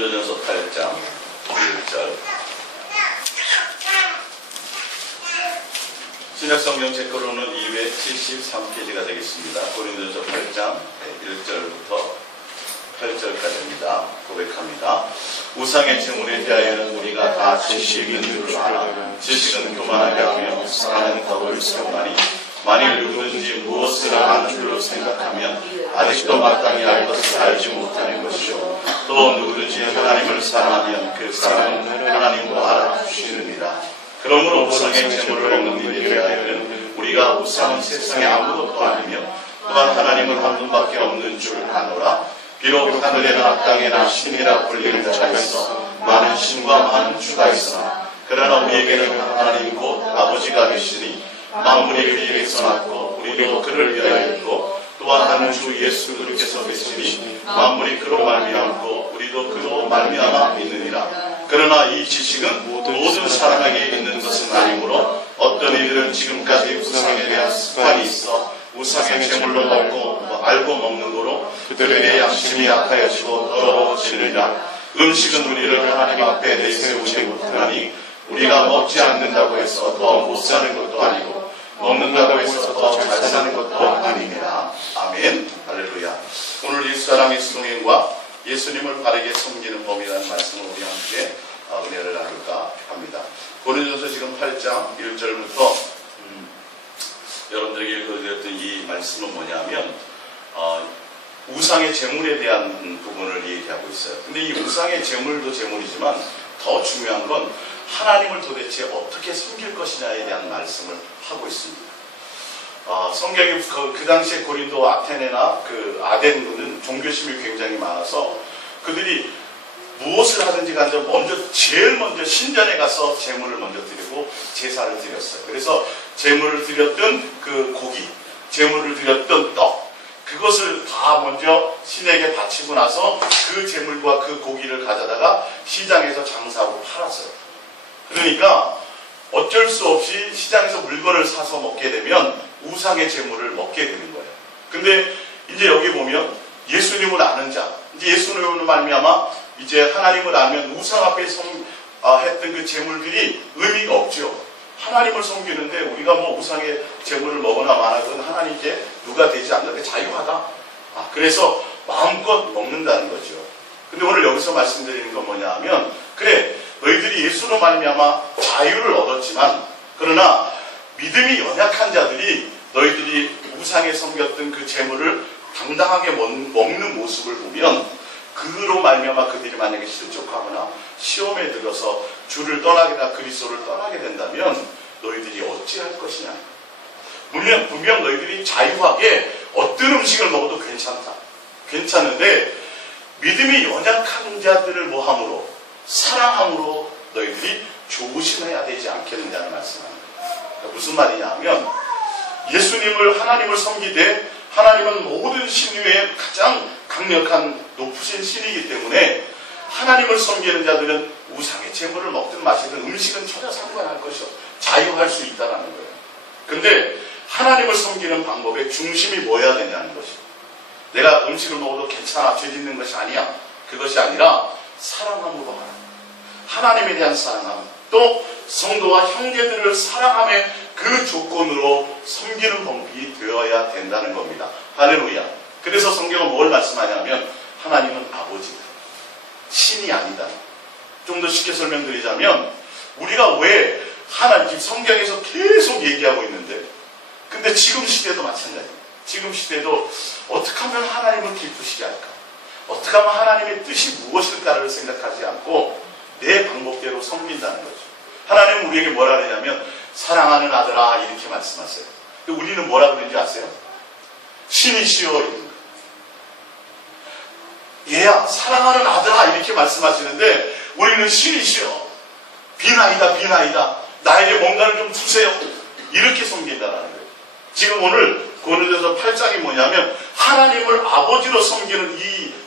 고린도전서 8장 1절. 신약성경 제 거로는 273페이지가 되겠습니다. 고린도전서 8장 1절부터 8절까지입니다. 고백합니다. 우상의 제물에 대하여는 우리가 다 지식이 있는 줄 알아. 지식은 교만하게 하며 사랑은 덕을 세우나니 만일 누구든지 무엇을 아는 줄로 생각하면 아직도 마땅히 알 것을 알지 못하는 것이요, 또 누구든지 하나님을 사랑하면 그 사랑은 하나님도 알아주시느니라. 그러므로 우상의 제물을 먹는 일에 대하여는 우리가 우상은 세상에 아무것도 아니며 또한 하나님은 한 분밖에 없는 줄 아노라. 비록 하늘에나 땅에나 신이라 불리는 자가 있어 많은 신과 많은 주가 있으나 그러나 우리에게는 하나님 곧 아버지가 계시니 만물이 그에게서 났고 우리도 그를 위하여 있고 또한 하는 주 예수 그리스도께서 계시니 만물이 그로 말미암고 우리도 그로 말미암아 있느니라. 그러나 이 지식은 모든 사람에게 있는 것은 아니므로 어떤 이들은 지금까지 우상에 대한 습관이 있어 우상의 제물로 알고 먹는 거로 그들의 양심이 약하여지고 더러워지느니라. 음식은 우리를 하나님 앞에 내세우지 못하니 우리가 먹지 않는다고 해서 더 못 사는 것도 아니고 먹는다고 해서 더 잘 사는 것도 아니니라. 아멘. 할렐루야. 오늘 이 사랑의 성행과 예수님을 바르게 섬기는 법이라는 말씀을 우리 함께 은혜를 나눌까 합니다. 고린도전서 지금 8장 1절부터 여러분들에게 읽어드렸던 이 말씀은 뭐냐면 우상의 제물에 대한 부분을 얘기하고 있어요. 근데 이 우상의 제물도 제물이지만 더 중요한 건 하나님을 도대체 어떻게 섬길 것이냐에 대한 말씀을 하고 있습니다. 성경이 그 당시에 고린도 아테네나 그 아덴은 종교심이 굉장히 많아서 그들이 무엇을 하든지 간에 제일 먼저 신전에 가서 제물을 먼저 드리고 제사를 드렸어요. 그래서 제물을 드렸던 그 고기, 제물을 드렸던 떡, 그것을 다 먼저 신에게 바치고 나서 그 제물과 그 고기를 가져다가 시장에서 장사하고 팔았어요. 그러니까 어쩔 수 없이 시장에서 물건을 사서 먹게 되면 우상의 제물을 먹게 되는 거예요. 근데 이제 여기 보면 예수님을 아는 자, 이제 예수님을 말미암아 이제 하나님을 알면 우상 앞에 했던 그 제물들이 의미가 없죠. 하나님을 섬기는데 우리가 뭐 우상의 제물을 먹거나 말하건 하나님께 누가 되지 않는데 자유하다. 그래서 마음껏 먹는다는 거죠. 근데 오늘 여기서 말씀드리는 건 뭐냐 하면, 그래, 너희들이 예수로 말미암아 자유를 얻었지만 그러나 믿음이 연약한 자들이 너희들이 우상에 섬겼던 그 제물을 당당하게 먹는 모습을 보면 그로 말미암아 그들이 만약에 실족하거나 시험에 들어서 주를 떠나게나 그리스도를 떠나게 된다면 너희들이 어찌할 것이냐. 분명 너희들이 자유하게 어떤 음식을 먹어도 괜찮다. 괜찮은데 믿음이 연약한 자들을 뭐함으로? 사랑함으로 너희들이 조심해야 되지 않겠느냐는 말씀입니다. 무슨 말이냐 하면 예수님을 하나님을 섬기되 하나님은 모든 신 중에 가장 강력한 높으신 신이기 때문에 하나님을 섬기는 자들은 우상의 제물을 먹든 마시든 음식은 전혀 상관할 것이 없어. 자유할 수 있다는 거예요. 근데 하나님을 섬기는 방법의 중심이 뭐여야 되냐는 것이죠. 내가 음식을 먹어도 괜찮아, 죄 짓는 것이 아니야. 그것이 아니라 사랑함으로 하라. 하나님에 대한 사랑함, 또 성도와 형제들을 사랑함의 그 조건으로 섬기는 법이 되어야 된다는 겁니다. 할렐루야. 그래서 성경은 뭘 말씀하냐면 하나님은 아버지다. 신이 아니다. 좀 더 쉽게 설명드리자면 우리가 왜 하나님 성경에서 계속 얘기하고 있는데 근데 지금 시대도 마찬가지입니다. 지금 시대도 어떻게 하면 하나님을 기쁘시게 할까? 어떻게 하면 하나님의 뜻이 무엇일까를 생각하지 않고 내 방법대로 섬긴다는 거죠. 하나님은 우리에게 뭐라 그러냐면 사랑하는 아들아 이렇게 말씀하세요. 근데 우리는 뭐라 그러는지 아세요? 신이시여. 얘야 사랑하는 아들아 이렇게 말씀하시는데 우리는 신이시여. 비나이다. 나에게 뭔가를 좀 주세요. 이렇게 섬긴다는 거예요. 지금 오늘 고린도전서 8장이 뭐냐면 하나님을 아버지로 섬기는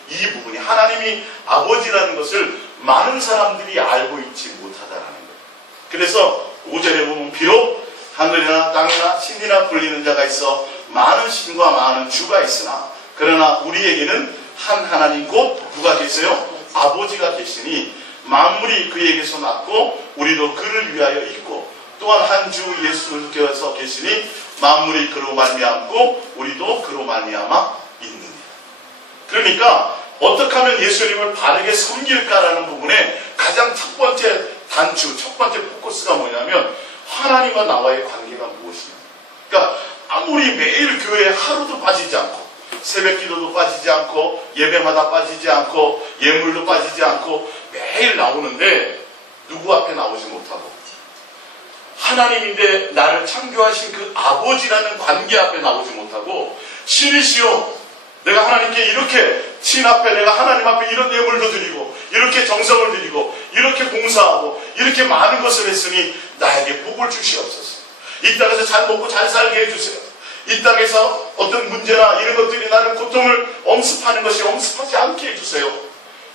이 부분이 하나님이 아버지라는 것을 많은 사람들이 알고 있지 못하다라는 거예요. 그래서 5절에 보면 비록 하늘이나 땅이나 신이나 불리는 자가 있어 많은 신과 많은 주가 있으나 그러나 우리에게는 한 하나님 곧 누가 계세요? 아버지가 계시니 만물이 그에게서 났고 우리도 그를 위하여 있고 또한 한 주 예수께서 계시니 만물이 그로 말미암고 우리도 그로 말미암아 있느니라. 그러니까 어떻게 하면 예수님을 바르게 섬길까라는 부분에 가장 첫 번째 단추, 첫 번째 포커스가 뭐냐면 하나님과 나와의 관계가 무엇이냐. 그러니까 아무리 매일 교회에 하루도 빠지지 않고 새벽 기도도 빠지지 않고 예배마다 빠지지 않고 예물도 빠지지 않고 매일 나오는데 누구 앞에 나오지 못하고 하나님인데 나를 창조하신 그 아버지라는 관계 앞에 나오지 못하고 신이시여 내가 하나님께 이렇게 신 앞에 내가 하나님 앞에 이런 예물도 드리고 이렇게 정성을 드리고 이렇게 봉사하고 이렇게 많은 것을 했으니 나에게 복을 주시옵소서. 이 땅에서 잘 먹고 잘 살게 해주세요. 이 땅에서 어떤 문제나 이런 것들이 나는 고통을 엄습하는 것이 엄습하지 않게 해주세요.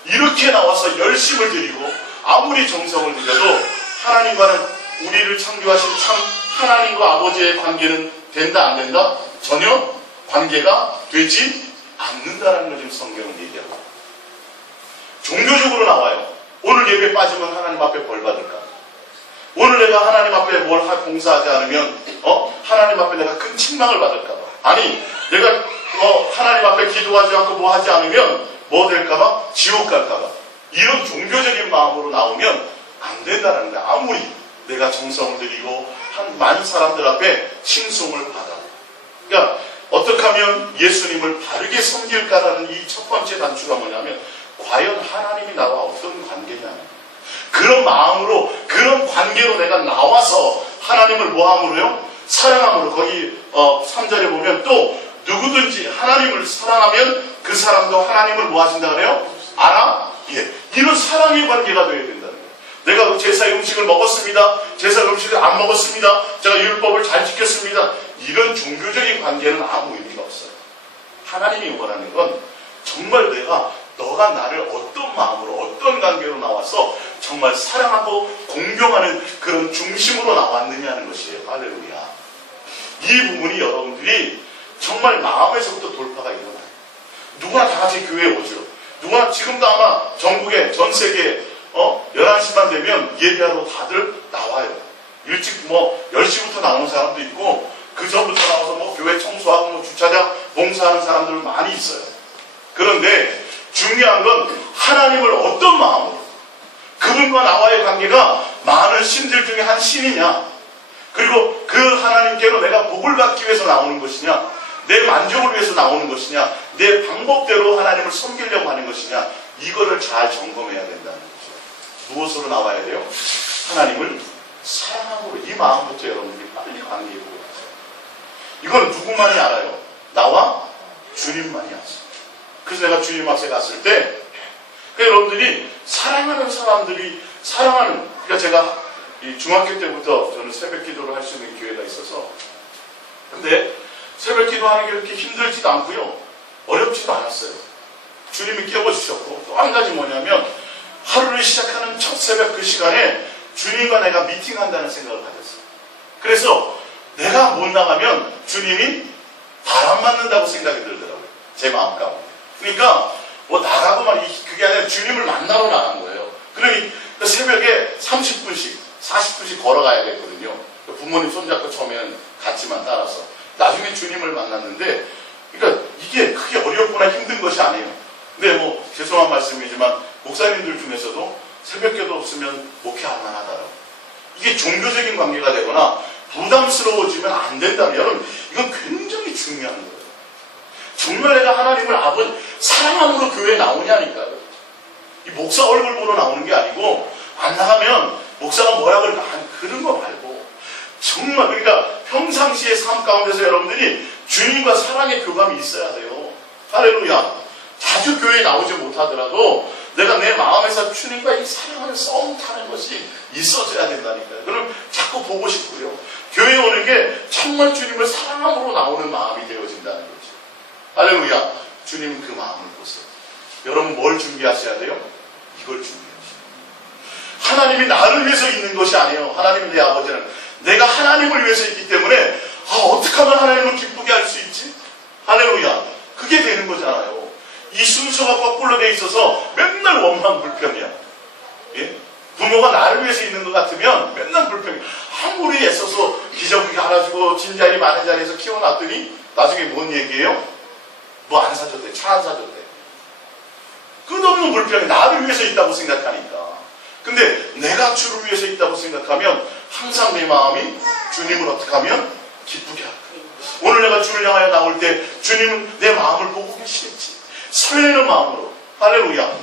이렇게 나와서 열심을 드리고 아무리 정성을 들여도 하나님과는 우리를 창조하신 참 하나님과 아버지의 관계는 된다 안 된다? 전혀 관계가 되지 않는다라는 걸 지금 성경은 얘기하고 종교적으로 나와요. 오늘 예배 빠지면 하나님 앞에 벌 받을까? 오늘 내가 하나님 앞에 뭘 봉사하지 않으면 하나님 앞에 내가 큰 책망을 받을까 봐. 아니 내가 하나님 앞에 기도하지 않고 뭐 하지 않으면 뭐 될까 봐? 지옥 갈까 봐. 이런 종교적인 마음으로 나오면 안 된다는 거야. 아무리 내가 정성을 들이고 많은 사람들 앞에 칭송을 받아. 그러니까 어떻게 하면 예수님을 바르게 섬길까라는 이 첫 번째 단추가 뭐냐면 과연 하나님이 나와 어떤 관계냐는 그런 마음으로 그런 관계로 내가 나와서 하나님을 뭐함으로요? 사랑함으로. 거기 3절에 보면 또 누구든지 하나님을 사랑하면 그 사람도 하나님을 뭐 하신다 그래요? 알아? 예. 이런 사랑의 관계가 되어야 된다는 거예요. 내가 제사의 음식을 먹었습니다. 제사 음식을 안 먹었습니다. 제가 율법을 잘 지켰습니다. 이런 종교적인 관계는 아무 의미가 없어요. 하나님이 원하는 건 정말 너가 나를 어떤 마음으로 어떤 관계로 나와서 정말 사랑하고 공경하는 그런 중심으로 나왔느냐는 것이에요. 할렐루야. 이 부분이 여러분들이 정말 마음에서부터 돌파가 일어나요. 누구나 다 같이 교회에 오죠. 누구나 지금도 아마 전국에 전 세계에 11시만 되면 예배하러 다들 나와요. 일찍 10시부터 나오는 사람도 있고 그 전부터 나와서 교회 청소하고 주차장 봉사하는 사람들 많이 있어요. 그런데 중요한 건 하나님을 어떤 마음으로 그분과 나와의 관계가 많은 신들 중에 한 신이냐, 그리고 그 하나님께로 내가 복을 받기 위해서 나오는 것이냐, 내 만족을 위해서 나오는 것이냐, 내 방법대로 하나님을 섬기려고 하는 것이냐, 이거를 잘 점검해야 된다는 거죠. 무엇으로 나와야 돼요? 하나님을 사랑함으로. 이 마음부터 여러분들이 빨리 관계에 보고 가세요. 이건 누구만이 알아요? 나와 주님만이 아세요. 그래서 내가 주님 앞에 갔을 때 여러분들이 사랑하는 사람들이 그러니까 제가 이 중학교 때부터 저는 새벽 기도를 할 수 있는 기회가 있어서, 근데 새벽 기도하는 게 그렇게 힘들지도 않고요, 어렵지도 않았어요. 주님이 깨워주셨고, 또 한 가지 뭐냐면 하루를 시작하는 첫 새벽 그 시간에 주님과 내가 미팅한다는 생각을 가졌어요. 그래서 내가 못 나가면 주님이 바람 맞는다고 생각이 들더라고요. 제 마음 가운데. 그러니까 나가고만 그게 아니라 주님을 만나러 나간 거예요. 그러니 새벽에 30분씩 40분씩 걸어가야 됐거든요. 부모님 손잡고 처음에는 같이만 따라서 나중에 주님을 만났는데, 그러니까 이게 크게 어렵거나 힘든 것이 아니에요. 근데 죄송한 말씀이지만 목사님들 중에서도 새벽기도 없으면 목회 안 하더라고요. 이게 종교적인 관계가 되거나 부담스러워지면 안 된다면 여러분, 이건 굉장히 중요한 거예요. 정말 내가 하나님을 사랑함으로 교회에 나오냐니까요. 이 목사 얼굴 보러 나오는 게 아니고, 안 나가면 목사가 뭐라 그럴까, 그런 거 말고 정말 그러니까 평상시의 삶 가운데서 여러분들이 주님과 사랑의 교감이 있어야 돼요. 할렐루야. 자주 교회에 나오지 못하더라도 내가 내 마음에서 주님과 이 사랑을 썸 타는 것이 있어져야 된다니까요. 그럼 자꾸 보고 싶고요. 교회에 오는 게 정말 주님을 사랑함으로 나오는 마음이 되어진다는 거죠. 할렐루야. 주님은 그 마음을 보세요. 여러분 뭘 준비하셔야 돼요? 이걸 준비하셔야 돼요. 하나님이 나를 위해서 있는 것이 아니에요. 하나님은 내 아버지는 내가 하나님을 위해서 있기 때문에 어떻게 하면 하나님을 기쁘게 할 수 있지? 할렐루야. 그게 되는 거잖아요. 이 순서가 거꾸로 돼 있어서 맨날 원망 불평이야. 예? 부모가 나를 위해서 있는 것 같으면 맨날 불평이야. 아무리 애써서 기저귀 갈아주고 진자리 많은 자리에서 키워놨더니 나중에 뭔 얘기예요? 뭐 안 사줬대. 차 안 사줬대. 끝없는 불평이 나를 위해서 있다고 생각하니까. 근데 내가 주를 위해서 있다고 생각하면 항상 내 마음이 주님을 어떻게 하면 기쁘게 할 거예요. 오늘 내가 주를 향하여 나올 때 주님은 내 마음을 보고 계시겠지. 설레는 마음으로. 할렐루야.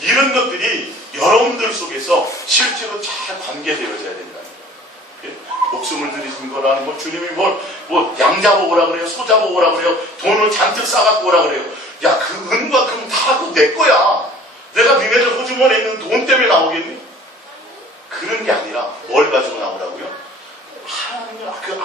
이런 것들이 여러분들 속에서 실제로 잘 관계되어져야 된다. 예? 목숨을 들이신 거라는 거, 주님이 뭐 양자복 오라 그래요, 소자복 오라 그래요, 돈을 잔뜩 싸갖고 오라 그래요. 야, 그 은과 금 다 그거 내 거야. 내가 니네들 호주머니에 있는 돈 때문에 나오겠니? 그런 게 아니라 뭘 가지고 나오라고요? 하나님을, 그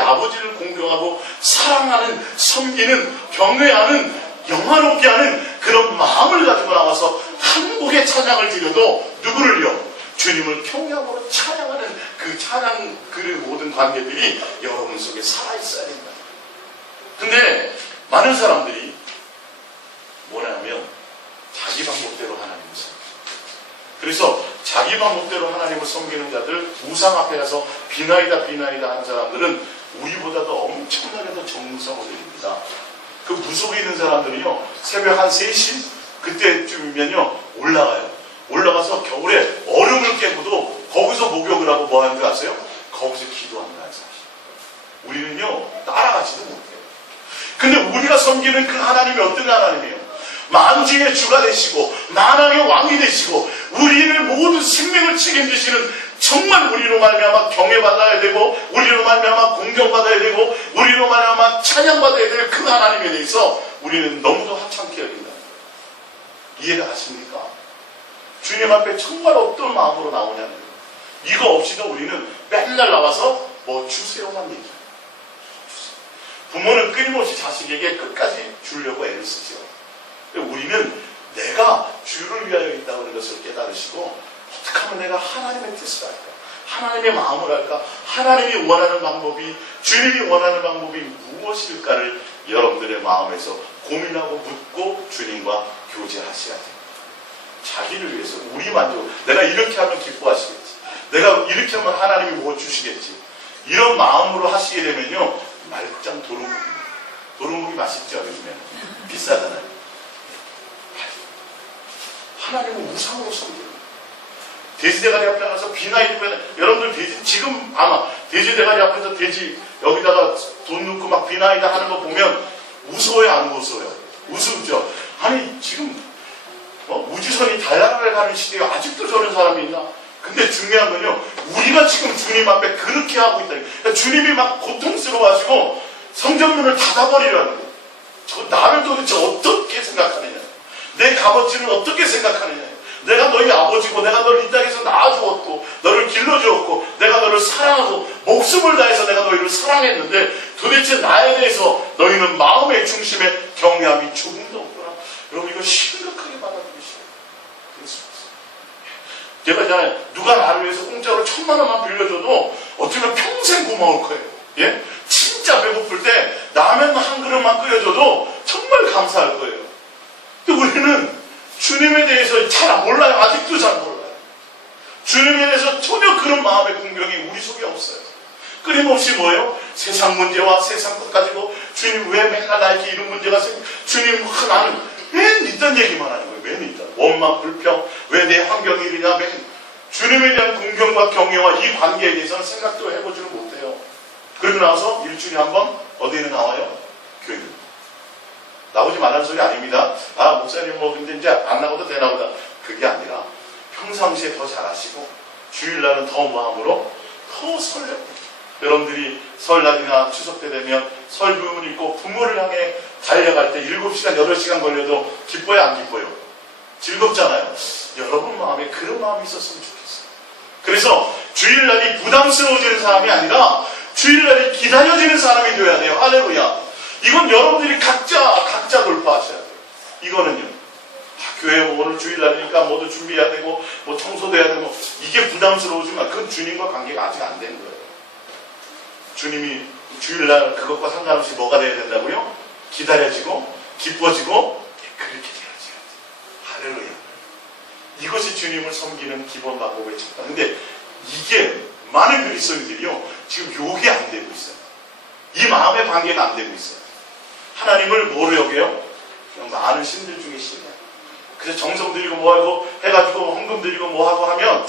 아버지를 공경하고 사랑하는, 섬기는, 경외하는, 영화롭게 하는 그런 마음을 가지고 나와서 한 곡의 찬양을 드려도 누구를요? 주님을 평양으로 찬양하는 그 찬양, 그 모든 관계들이 여러분 속에 살아있어야 된다. 근데 많은 사람들이 뭐냐면 자기 방법대로 하나님을 섬겨. 그래서 자기 방법대로 하나님을 섬기는 자들, 우상 앞에 가서 비나이다 하는 사람들은 우리보다도 엄청나게 더 정성어들입니다. 그 무속에 있는 사람들은요, 새벽 한 3시 그때쯤이면요 올라가요. 올라가서 겨울에 얼음을 깨고도 거기서 목욕을 하고 뭐 하는 줄 아세요? 거기서 기도하는 사람. 우리는요 따라가지도 못해요. 근데 우리가 섬기는 그 하나님이 어떤 하나님이에요? 만주의 주가 되시고 만왕의 왕이 되시고 우리를 모든 생명을 책임지시는, 정말 우리로 말미암아 경외받아야 되고 우리로 말미암아 공경받아야 되고 우리로 말미암아 찬양받아야 될 그 하나님에 대해서 우리는 너무도 하찮게 여긴다. 이해가 가십니까? 주님 앞에 정말 어떤 마음으로 나오냐는 거예요. 이거 없이도 우리는 맨날 나와서 뭐 주세요만 얘기해요. 부모는 끊임없이 자식에게 끝까지 주려고 애를 쓰죠. 우리는 내가 주를 위하여 있다는 것을 깨달으시고 어떻게 하면 내가 하나님의 뜻을 할까? 하나님의 마음을 할까? 하나님이 원하는 방법이, 주님이 원하는 방법이 무엇일까를 여러분들의 마음에서 고민하고 묻고 주님과 교제하셔야 돼요. 자기를 위해서, 우리 만족, 내가 이렇게 하면 기뻐하시겠지, 내가 이렇게 하면 하나님이 무엇 주시겠지, 이런 마음으로 하시게 되면요 말짱 도루묵입니다. 도루묵이 맛있죠? 요즘에는 비싸잖아요. 하나님은 우상으로 섬겨요. 돼지대가리 앞에 가서 비나이 주면, 여러분들 돼지, 지금 아마 돼지대가리 앞에서 돼지 여기다가 돈 넣고 막 비나이다 하는 거 보면 무서워요, 안 무서워요? 우습죠? 아니 지금 우주선이 달나라를 가는 시대에 아직도 저런 사람이 있나? 근데 중요한 건요, 우리가 지금 주님 앞에 그렇게 하고 있다. 그러니까 주님이 막 고통스러워가지고 성전문을 닫아버리라는 거예요. 저 나를 도대체 어떻게 생각하느냐, 내 값어치는 어떻게 생각하느냐, 내가 너희 아버지고 내가 너를 이 땅에서 낳아주었고 너를 길러주었고 내가 너를 사랑하고 목숨을 다해서 내가 너희를 사랑했는데 도대체 나에 대해서 너희는 마음의 중심에 경외함이 조금도 없구나. 여러분 이거 심각하게 받아들이시오. 제가 있잖아요, 누가 나를 위해서 공짜로 1000만 원만 빌려줘도 어쩌면 평생 고마울 거예요. 예? 진짜 배고플 때 라면 한 그릇만 끓여줘도 정말 감사할 거예요. 근데 우리는 주님에 대해서 잘 몰라요. 아직도 잘 몰라요. 주님에 대해서 전혀 그런 마음의 공경이 우리 속에 없어요. 끊임없이 뭐예요? 세상 문제와 세상 것 가지고 주님 왜 맨날 나에게 이런 문제가 생겨? 주님 나는 맨 있던 얘기만 하는 거예요. 맨 있던 원망 불평, 왜 내 환경이 이러냐. 맨 주님에 대한 공경과 경외와 이 관계에 대해서는 생각도 해보지를 못해요. 그러고 나서 일주일에 한 번 어디에 나와요? 교회. 나오지 말라는 소리 아닙니다. 아 목사님 뭐 근데 이제 안 나가도 되나 보다. 그게 아니라 평상시에 더 잘하시고 주일날은 더 마음으로 더 설레고, 여러분들이 설날이나 추석 때 되면 설 부문 입고 부모를 향해 달려갈 때 7시간 8시간 걸려도 기뻐요 안 기뻐요? 즐겁잖아요. 여러분 마음에 그런 마음이 있었으면 좋겠어요. 그래서 주일날이 부담스러워지는 사람이 아니라 주일날이 기다려지는 사람이 되어야 돼요. 할렐루야. 이건 여러분들이 각자 돌파하셔야 돼요. 이거는요, 교회 오늘 주일날이니까 모두 준비해야 되고 뭐 청소도 해야 되고, 이게 부담스러우지만 그건 주님과 관계가 아직 안 된 거예요. 주님이 주일날 그것과 상관없이 뭐가 돼야 된다고요? 기다려지고 기뻐지고 그렇게 되어져야 돼. 할렐루야. 이것이 주님을 섬기는 기본 방법의 첫 번. 근데 이게 많은 그리스도인들이요 지금 요게 안 되고 있어요. 이 마음의 관계가 안 되고 있어요. 하나님을 뭐로 여겨요? 그냥 많은 신들 중에 신이야. 그래서 정성 들이고 뭐하고 해가지고 헌금 드리고 뭐하고 하면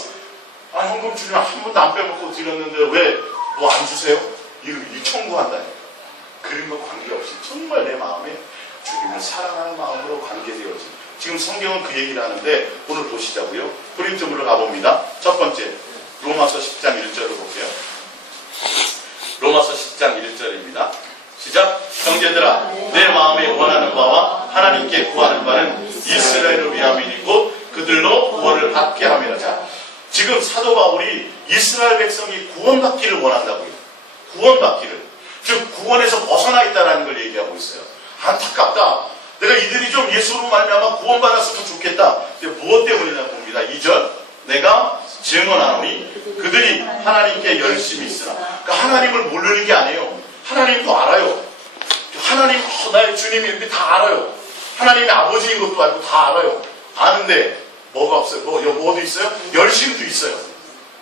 헌금 주면 한 번도 안 빼먹고 드렸는데 왜 뭐 안 주세요? 이 청구한다. 그런 거 관계없이 정말 내 마음에 주님을 사랑하는 마음으로 관계되어진. 지금 성경은 그 얘기를 하는데 오늘 보시자고요. 고린도전으로 가봅니다. 첫 번째 로마서 10장 1절을 볼게요. 로마서 10장 1절입니다. 시작. 형제들아 내 마음에 원하는 바와 하나님께 구하는 바는 이스라엘을 위함이니 곧 그들로 구원을 받게 함이라. 자, 지금 사도 바울이 이스라엘 백성이 구원받기를 원한다고요. 구원받기를. 즉 구원에서 벗어나 있다는 걸 얘기하고 있어요. 안타깝다. 내가 이들이 좀 예수로 말미암아 구원받았으면 좋겠다. 근데 무엇 때문이냐 봅니다. 2절 내가 증언하노니 그들이 하나님께 열심히 있으나. 그러니까 하나님을 모르는 게 아니에요. 하나님도 알아요. 하나님 나의 주님이 이렇게 다 알아요. 하나님의 아버지인 것도 알고 다 알아요. 아는데 뭐가 없어요. 뭐도 있어요? 열심도 있어요.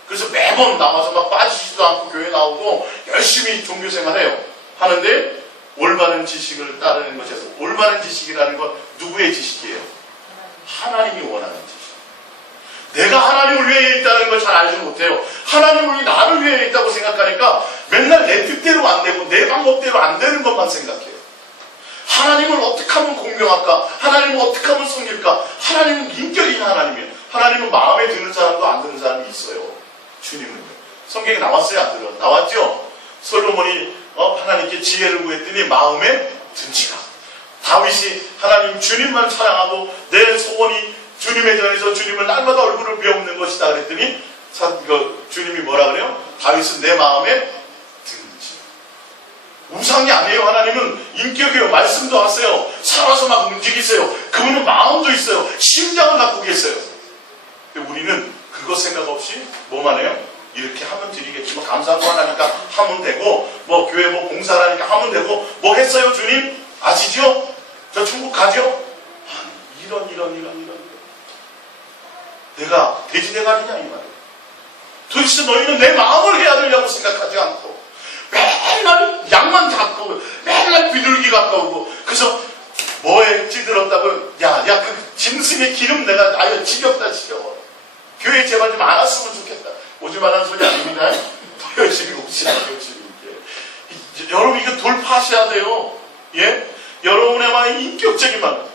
그래서 매번 나와서 막 빠지지도 않고 교회 나오고 열심히 종교생활해요. 하는데 올바른 지식을 따르는 것에서 올바른 지식이라는 건 누구의 지식이에요? 하나님이 원하는 지식. 내가 하나님을 위해 있다는 걸 잘 알지 못해요. 하나님을 나를 위해 있다고 생각하니까 맨날 내 뜻대로 안 되고 내 방법대로 안 되는 것만 생각해요. 하나님을 어떻게 하면 공경할까? 하나님을 어떻게 하면 섬길까? 하나님은 인격인 하나님이에요. 하나님은 마음에 드는 사람도 안 드는 사람이 있어요. 주님은요. 성경에 나왔어요? 안 들어요? 나왔죠? 솔로몬이 하나님께 지혜를 구했더니 마음에 든지가. 다윗이 하나님 주님만 사랑하고 내 소원이 주님의 전에서 주님을 날마다 얼굴을 비워먹는 것이다 그랬더니 주님이 뭐라 그래요? 다윗은 내 마음에 든지. 우상이 아니에요. 하나님은 인격이에요. 말씀도 하세요. 살아서 막 움직이세요. 그분은 마음도 있어요. 심장을 갖고 계세요. 근데 우리는 그거 생각 없이 뭐만 해요? 이렇게 하면 드리겠지. 뭐 감사한 거 하나니까 하면 되고, 뭐 교회 뭐 봉사하니까 하면 되고, 뭐 했어요 주님? 아시죠? 저 천국 가죠? 이런. 내가 돼지대가리냐 이 말이에요. 도대체 너희는 내 마음을 해야 되려고 생각하지 않고 맨날 양만 잡고 맨날 비둘기 가까우고. 그래서 뭐에 찌들었다고 야 그 짐승의 기름 내가 아유 지겹다 지겨워. 교회 제발 좀 안 왔으면 좋겠다. 오지 말라는 소리 아닙니다. 더 열심히 옵시다. 열심히. 여러분 이거 돌파하셔야 돼요. 예? 여러분의 인격적인 마음.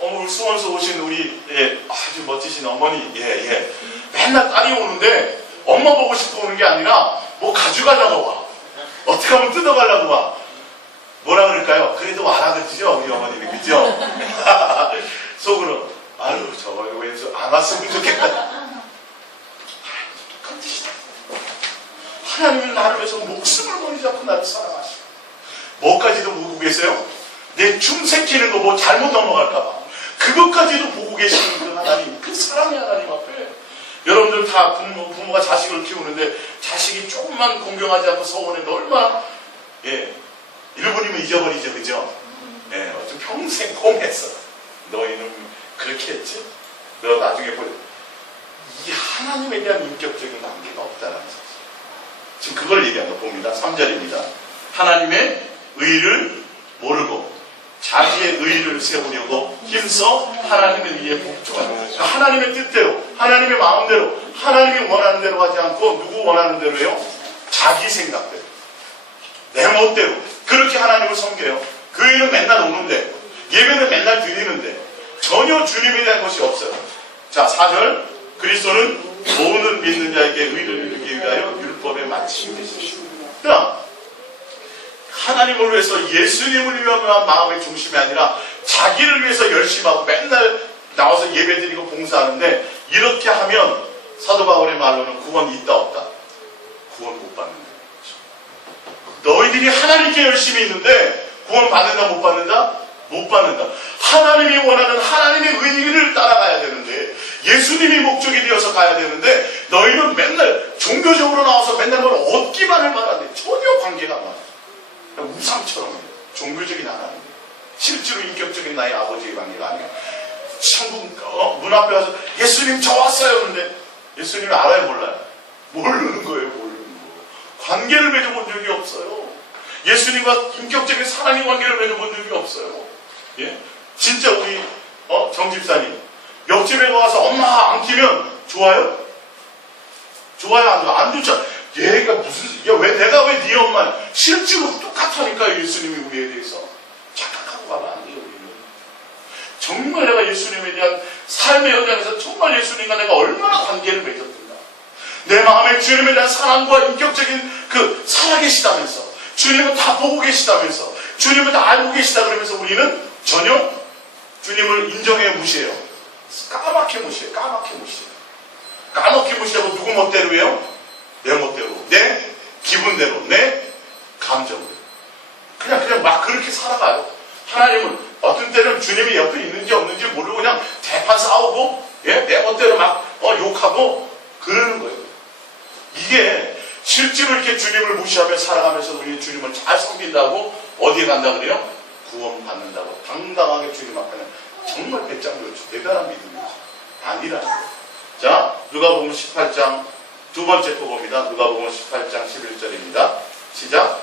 오늘 수원에서 오신 우리 아주 멋지신 어머니 맨날 딸이 오는데 엄마 보고 싶어 오는 게 아니라 뭐 가져가려고 와. 어떻게 하면 뜯어가려고 와. 뭐라 그럴까요? 그래도 와라 그러죠 우리 어머님이. 그죠? 속으로 아유 저거 왠지 안 왔으면 좋겠다. 하나님은 나를 위해서 목숨을 버리지 않고 나를 사랑하시고 뭐까지도 보고 계세요? 내 춤새끼는 거 뭐 잘못 넘어갈까봐 그것까지도 보고 계시는 그 하나님, 그 사랑의 하나님 앞에 여러분들 다 부모가 자식을 키우는데 자식이 조금만 공경하지 않고 서운해 얼마나 1분이면 잊어버리죠. 그죠? 어쩜 평생 공했어. 너희는 그렇게 했지? 너 나중에 이 하나님에 대한 인격적인 관계가 없다는 사실. 지금 그걸 얘기한 거 봅니다. 3절입니다. 하나님의 의를 모르고 자기의 의를 세우려고 힘써 하나님을 위해 복종하는 거죠. 그러니까 하나님의 뜻대로, 하나님의 마음대로, 하나님이 원하는 대로 하지 않고 누구 원하는 대로요? 자기 생각대로, 내 멋대로 그렇게 하나님을 섬겨요. 교회는 맨날 오는데, 예배는 맨날 드리는데 전혀 주님에 대한 것이 없어요. 자, 4절 그리스도는 모든 믿는 자에게 의를 이루기 위하여 율법의 마침이 되십니다. 하나님을 위해서 예수님을 위한 마음의 중심이 아니라 자기를 위해서 열심히 하고 맨날 나와서 예배드리고 봉사하는데 이렇게 하면 사도 바울의 말로는 구원이 있다 없다? 구원 못 받는다. 너희들이 하나님께 열심히 있는데 구원 받는다 못 받는다? 못 받는다. 하나님이 원하는 하나님의 의를 따라가야 되는데 예수님이 목적이 되어서 가야 되는데 너희는 맨날 종교적으로 나와서 맨날 뭘 얻기만을 바라는데 전혀 관계가 안 와요. 우상처럼 종교적인 하나님. 실제로 인격적인 나의 아버지의 관계가 아니야. 천국 문 앞에 가서 예수님 저 왔어요. 그런데 예수님을 알아요, 몰라요? 모르는 거예요, 모르는 거. 관계를 맺어본 적이 없어요. 예수님과 인격적인 사랑의 관계를 맺어본 적이 없어요. 예? 진짜 우리 정집사님 옆집에 가서 엄마 안기면 좋아요? 좋아요, 안 좋아? 안 좋죠. 얘가 내가 왜 네 엄마야? 실제로 똑같으니까 예수님이 우리에 대해서 착각하고 가면 안 돼요. 우리는 정말 내가 예수님에 대한 삶의 현장에서 정말 예수님과 내가 얼마나 관계를 맺었던가. 내 마음에 주님에 대한 사랑과 인격적인 그 살아계시다면서, 주님은 다 보고 계시다면서, 주님은 다 알고 계시다 그러면서 우리는 전혀 주님을 인정해 무시해요. 까맣게 무시해요. 까맣게 무시해요. 까맣게 무시하고 누구 멋대로 해요? 내 멋대로, 내 기분대로, 내 감정대로. 그냥 막 그렇게 살아가요. 하나님은 어떤 때는 주님이 옆에 있는지 없는지 모르고 그냥 대판 싸우고, 예? 내 멋대로 막 욕하고 그러는 거예요. 이게 실제로 이렇게 주님을 무시하며 살아가면서 우리 주님을 잘 섬긴다고 어디에 간다 그래요? 구원 받는다고 당당하게 주님 앞에는 정말 배짱좋죠. 대단한 믿음이죠. 아니라는 거예요. 자, 누가복음 18장 두 번째 거 봅니다. 누가복음 18장 11절입니다. 시작.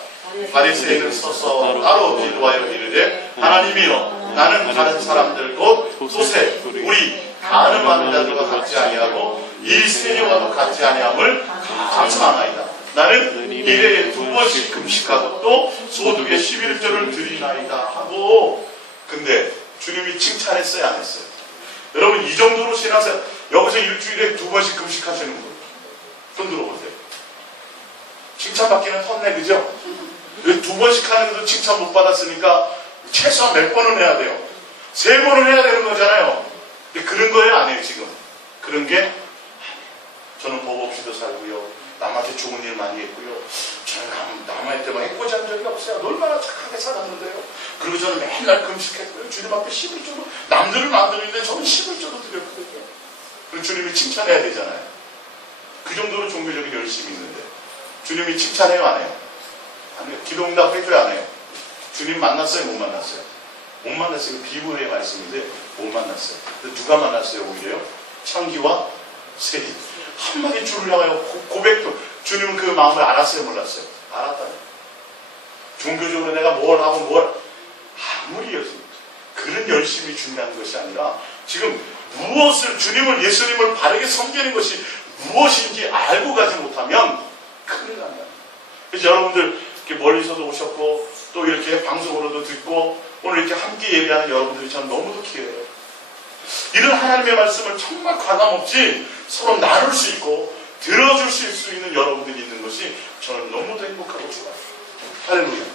바리새인은 서서 따로 기도하여 이르되 하나님이여 나는 다른 사람들 곧 소세 우리 가늠하는 자들과 같지 아니하고 이 세리와도 같지 아니함을 감사하나이다. 나는 일에 2번씩 금식하고 또 소득의 11조를 드리나이다 하고. 근데 주님이 칭찬했어요, 안 했어요? 여러분 이 정도로 신앙생활, 여기서 일주일에 2번씩 금식하시는 분 손 들어보세요. 칭찬받기는 헛내, 그죠? 2번씩 하는데도 칭찬 못 받았으니까 최소한 몇 번은 해야 돼요? 3번은 해야 되는 거잖아요. 근데 그런 거예요, 안 해요 지금? 그런 게 저는 법 없이도 살고요, 남한테 좋은 일 많이 했고요, 저는 남한테만 해코지 한 적이 없어요. 얼마나 착하게 살았는데요. 그리고 저는 맨날 금식했고요, 주님 앞에 11조도 남들은 만드는데 저는 11조도 드렸거든요. 그럼 주님이 칭찬해야 되잖아요. 그 정도로 종교적인 열심이 있는데 주님이 칭찬해요, 안 해요? 안 해요. 기도응답 해줘야 안 해요. 주님 만났어요, 못 만났어요? 못 만났어요. 비브의 말씀인데 못 만났어요. 근데 누가 만났어요? 오히려요? 창기와 세리. 한마디 줄을 향하여 고백도. 주님은 그 마음을 알았어요, 몰랐어요? 알았다요. 종교적으로 내가 뭘 하고 뭘 아무리 그런 열심이 중요한 것이 아니라 지금 무엇을, 주님을, 예수님을 바르게 섬기는 것이 무엇인지 알고 가지 못하면 큰일 납니다. 그래서 여러분들 이렇게 멀리서도 오셨고 또 이렇게 방송으로도 듣고 오늘 이렇게 함께 예배하는 여러분들이 참 너무도 귀해요. 이런 하나님의 말씀을 정말 과감없이 서로 나눌 수 있고 들어줄 수 있는 여러분들이 있는 것이 저는 너무도 행복하고 좋아요. 할렐루야.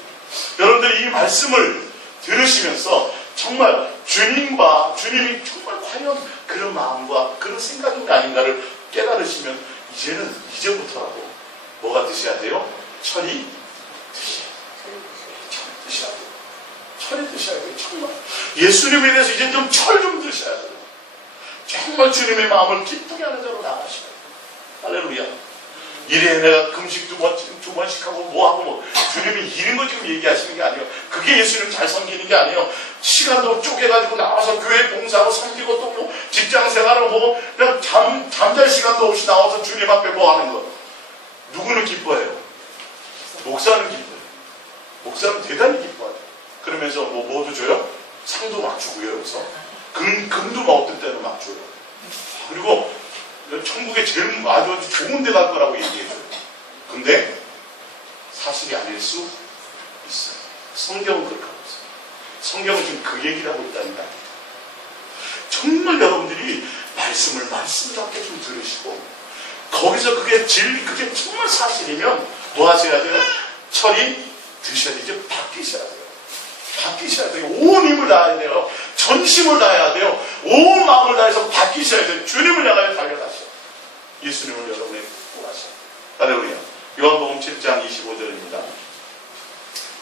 여러분들이 이 말씀을 들으시면서 정말 주님이 정말 과연 그런 마음과 그런 생각이 아닌가를 깨달으시면 이제부터라도 뭐가 드셔야 돼요? 철이 드셔야 돼요. 철이 드셔야 돼요. 정말 예수님에 대해서 이제 좀 철 좀 드셔야 돼요. 정말 주님의 마음을 기쁘게 하는 자로 나가셔야 돼요. 할렐루야. 이래 내가 금식 두 번씩 하고 뭐 주님이 이런 거 지금 얘기하시는 게 아니에요. 그게 예수님 잘 섬기는 게 아니에요. 시간도 쪼개가지고 나와서 교회 봉사하고 섬기고 또 뭐 직장 생활하고 뭐 그냥 잠잘 시간도 없이 나와서 주님 앞에 뭐 하는 거. 누구는 기뻐해요? 목사는 기뻐해요. 목사는 대단히 기뻐하죠. 그러면서 뭐도 줘요? 상도 막 주고요. 여기서 금도 막 어떤 때는 막 줘요. 그리고 천국에 제일 아주 좋은 데 갈 거라고 얘기해줘요. 근데 사실이 아닐 수 있어요. 성경은 그렇게 하고 있어요. 성경은 지금 그 얘기를 하고 있다니까. 정말 여러분들이 말씀답게 좀 들으시고 거기서 그게 정말 사실이면 뭐 하셔야 돼요? 철이 드셔야 되죠. 바뀌셔야 돼요. 바뀌셔야 돼요. 온 힘을 다해야 돼요. 전심을 다해야 돼요. 온 마음을 다해서 바뀌셔야 돼요. 주님을 향하여 달려가셔. 예수님을 여러분에게 구하셔. 할렐루야. 요한복음 7장 25절입니다.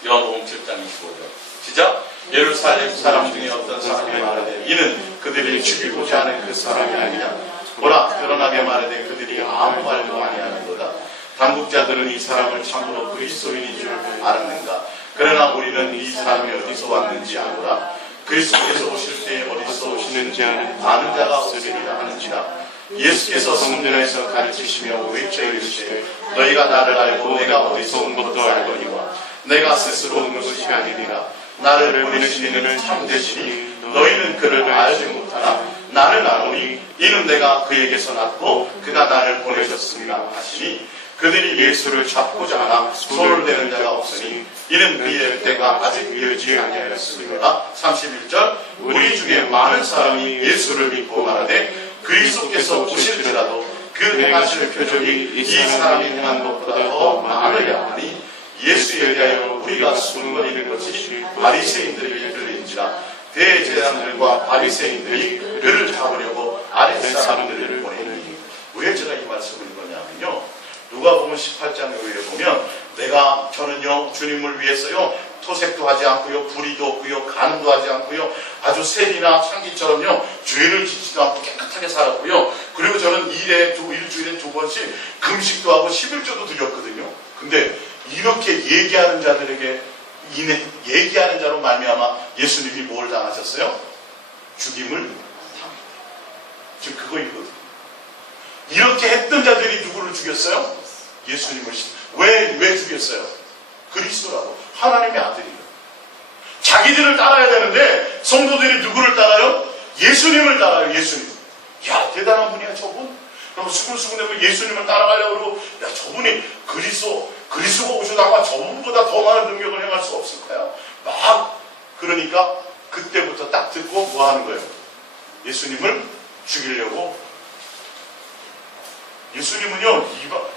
요한복음 7장 25절. 시작. 예루살렘 사람 중에 어떤 사람이 말하되 이는 그들이 죽이고자 하는 그 사람이 아니냐. 보라, 드러나게 말하되 그들이 아무 말도 아니하는도다. 당국자들은 이 사람을 참으로 그리스도인인 줄 알았는가. 그러나 우리는 이 사람이 어디서 왔는지 아노라. 그리스도께서 오실 때에 어디서 오시는지 아는 자가 없으리라 하는지라. 예수께서 성전에서 가르치시며 외쳐 이르시되 너희가 나를 알고 내가 어디서 온 것도 알거니와 내가 스스로 온 것이 아니니라. 나를 보내신 이는 참되시니 너희는 그를 알지 못하나 나는 아노니 이는 내가 그에게서 났고 그가 나를 보내셨습니다 하시니 그들이 예수를 잡고자 하나 손을 대는 자가 없으니 이는 그의 때가 아직 이르지 아니하였음이로라. 31절 우리 중에 많은 사람이 예수를 믿고 말하되 그리스도께서 오실지라도 그 행하실 표적이 이 사람이 행한 것보다 더 많으랴 하니 예수에 대하여 우리가 수군거리는 것이 바리새인들에게 들린지라. 대제사장들과 바리새인들이 그를 잡으려고 아랫사람들을 보내니. 왜 제가 이 말씀을 읽었냐면요, 누가복음 18장에 보면 저는요 주님을 위해서요 토색도 하지 않고요 불의도 없고요 간음도 하지 않고요 아주 셀이나 창기처럼요 죄를 짓지도 않고 깨끗하게 살았고요. 그리고 저는 일주일에 2번씩 금식도 하고 11조도 드렸거든요. 근데 이렇게 얘기하는 자들에게 얘기하는 자로 말미암아 예수님이 뭘 당하셨어요? 죽임을 당했다. 지금 그거이거든요. 이렇게 했던 자들이 누구를 죽였어요? 예수님을. 왜 죽였어요? 그리스도라고, 하나님의 아들이에요. 자기들을 따라야 되는데 성도들이 누구를 따라요? 예수님을 따라요. 예수님. 야, 대단한 분이야 저분. 그럼 수근수근대고 예수님을 따라가려고 그러고, 야, 저분이 그리스도가 오셔다가 저분보다 더 많은 능력을 행할 수 없을 거야. 그러니까 그때부터 딱 듣고 뭐 하는 거예요? 예수님을 죽이려고. 예수님은요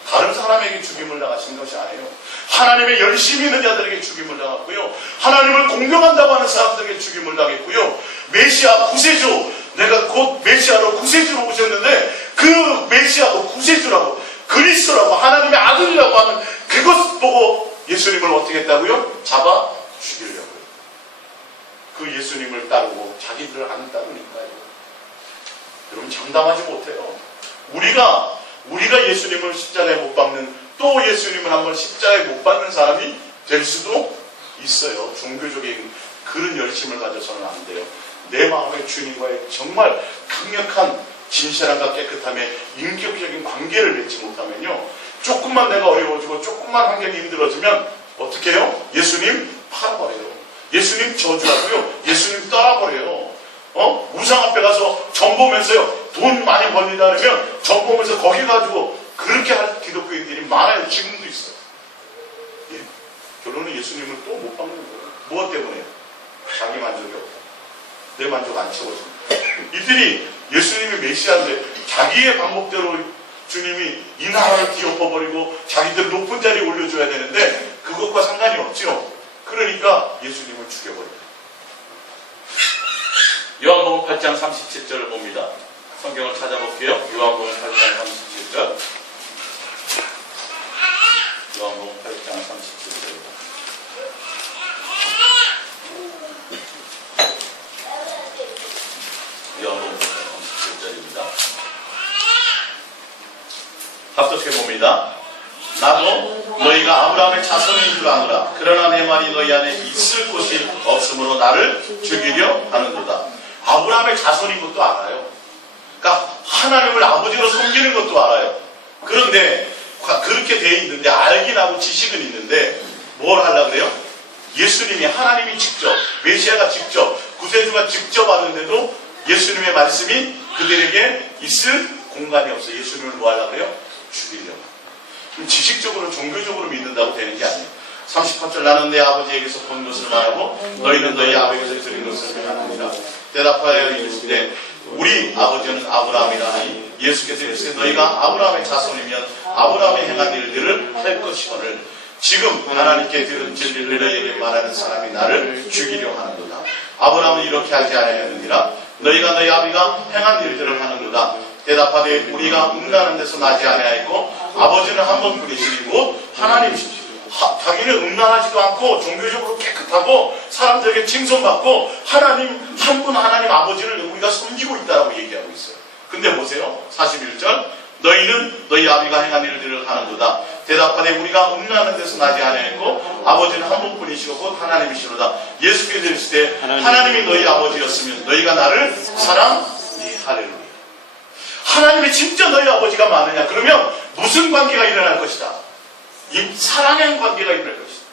다른 사람에게 죽임을 당하신 것이 아니에요. 하나님의 열심히 있는 자들에게 죽임을 당했고요, 하나님을 공경한다고 하는 사람들에게 죽임을 당했고요, 메시아 구세주, 내가 곧 메시아로 구세주로 오셨는데 그 메시아고 구세주라고 그리스도라고 하나님의 아들이라고 하는 그것 보고 예수님을 어떻게 했다고요? 잡아 죽이려고요. 그 예수님을 따르고 자기들을 안 따르니까요. 여러분 장담하지 못해요. 우리가 예수님을 십자가에 못 박는, 또 예수님을 한번 십자가에 못 박는 사람이 될 수도 있어요. 종교적인 그런 열심을 가져서는 안 돼요. 내 마음의 주님과의 정말 강력한 진실함과 깨끗함에 인격적인 관계를 맺지 못하면요, 조금만 내가 어려워지고 조금만 환경이 힘들어지면 어떻게 해요? 예수님 팔아버려요. 예수님 저주하고요, 예수님 떠나버려요. 우상 앞에 가서 점 보면서요, 돈 많이 벌리다 그러면 점 보면서 거기 가지고 그렇게 할 기독교인들이 많아요. 지금도 있어요. 예? 결론은 예수님을 또 못 받는 거예요. 무엇 때문에? 자기 만족이 없다. 내 만족 안 채워진다. 이들이 예수님이 메시아인데 자기의 방법대로 주님이 이 나라를 뒤엎어버리고 자기들 높은 자리에 올려줘야 되는데 그것과 상관이 없죠. 그러니까 예수님을 죽여버려요. 요한복음 8장 37절을 봅니다. 성경을 찾아볼게요. 요한복음 8장 37절. 요한복음 8장 37절입니다. 요한복음 37절입니다. 합독해 봅니다. 나도 너희가 아브라함의 자손인 줄 아노라. 그러나 내 말이 너희 안에 있을 곳이 없으므로 나를 죽이려 하는도다. 아브라함의 자손인 것도 알아요. 그러니까 하나님을 아버지로 섬기는 것도 알아요. 그런데 그렇게 돼 있는데, 알긴 하고 지식은 있는데 뭘 하려고 그래요? 예수님이, 하나님이 직접, 메시아가 직접, 구세주가 직접 하는데도 예수님의 말씀이 그들에게 있을 공간이 없어요. 예수님을 뭐 하려고 그래요? 죽이려고. 지식적으로 종교적으로 믿는다고 되는 게 아니에요. 38절 나는 내 아버지에게서 본 것을 말하고 너희는 너희 아버지에게서 들은 것을 말하느니라. 대답하여 이르시되 우리 아버지는 아브라함이라 하니 예수께서 이르시되 너희가 아브라함의 자손이면 아브라함의 행한 일들을 할 것이거늘 지금 하나님께 들은 진리를 너희에게 말하는 사람이 나를 죽이려 하는도다. 아브라함은 이렇게 하지 아니하였느니라. 너희가 너희 아비가 행한 일들을 하는도다. 대답하되 우리가 음란한 데서 나지 아니하였고 아버지는 한 분뿐이시니 곧 하나님이시니. 자기는 음란하지도 않고 종교적으로 깨끗하고 사람들에게 칭송받고 하나님 한 분, 하나님 아버지를 우리가 섬기고 있다고 얘기하고 있어요. 근데 보세요. 41절 너희는 너희 아비가 행한 일들을 하는도다. 대답하되 우리가 음란한 데서 나지 아니하였고 아버지는 한 분뿐이시고 곧 하나님이시로다. 예수께서 이르시되 하나님이 너희 아버지였으면 너희가 나를 사랑하니. 할렐루야. 하나님이 진짜 너희 아버지가 많으냐? 그러면 무슨 관계가 일어날 것이다? 이 사랑의 관계가 일어날 것이다.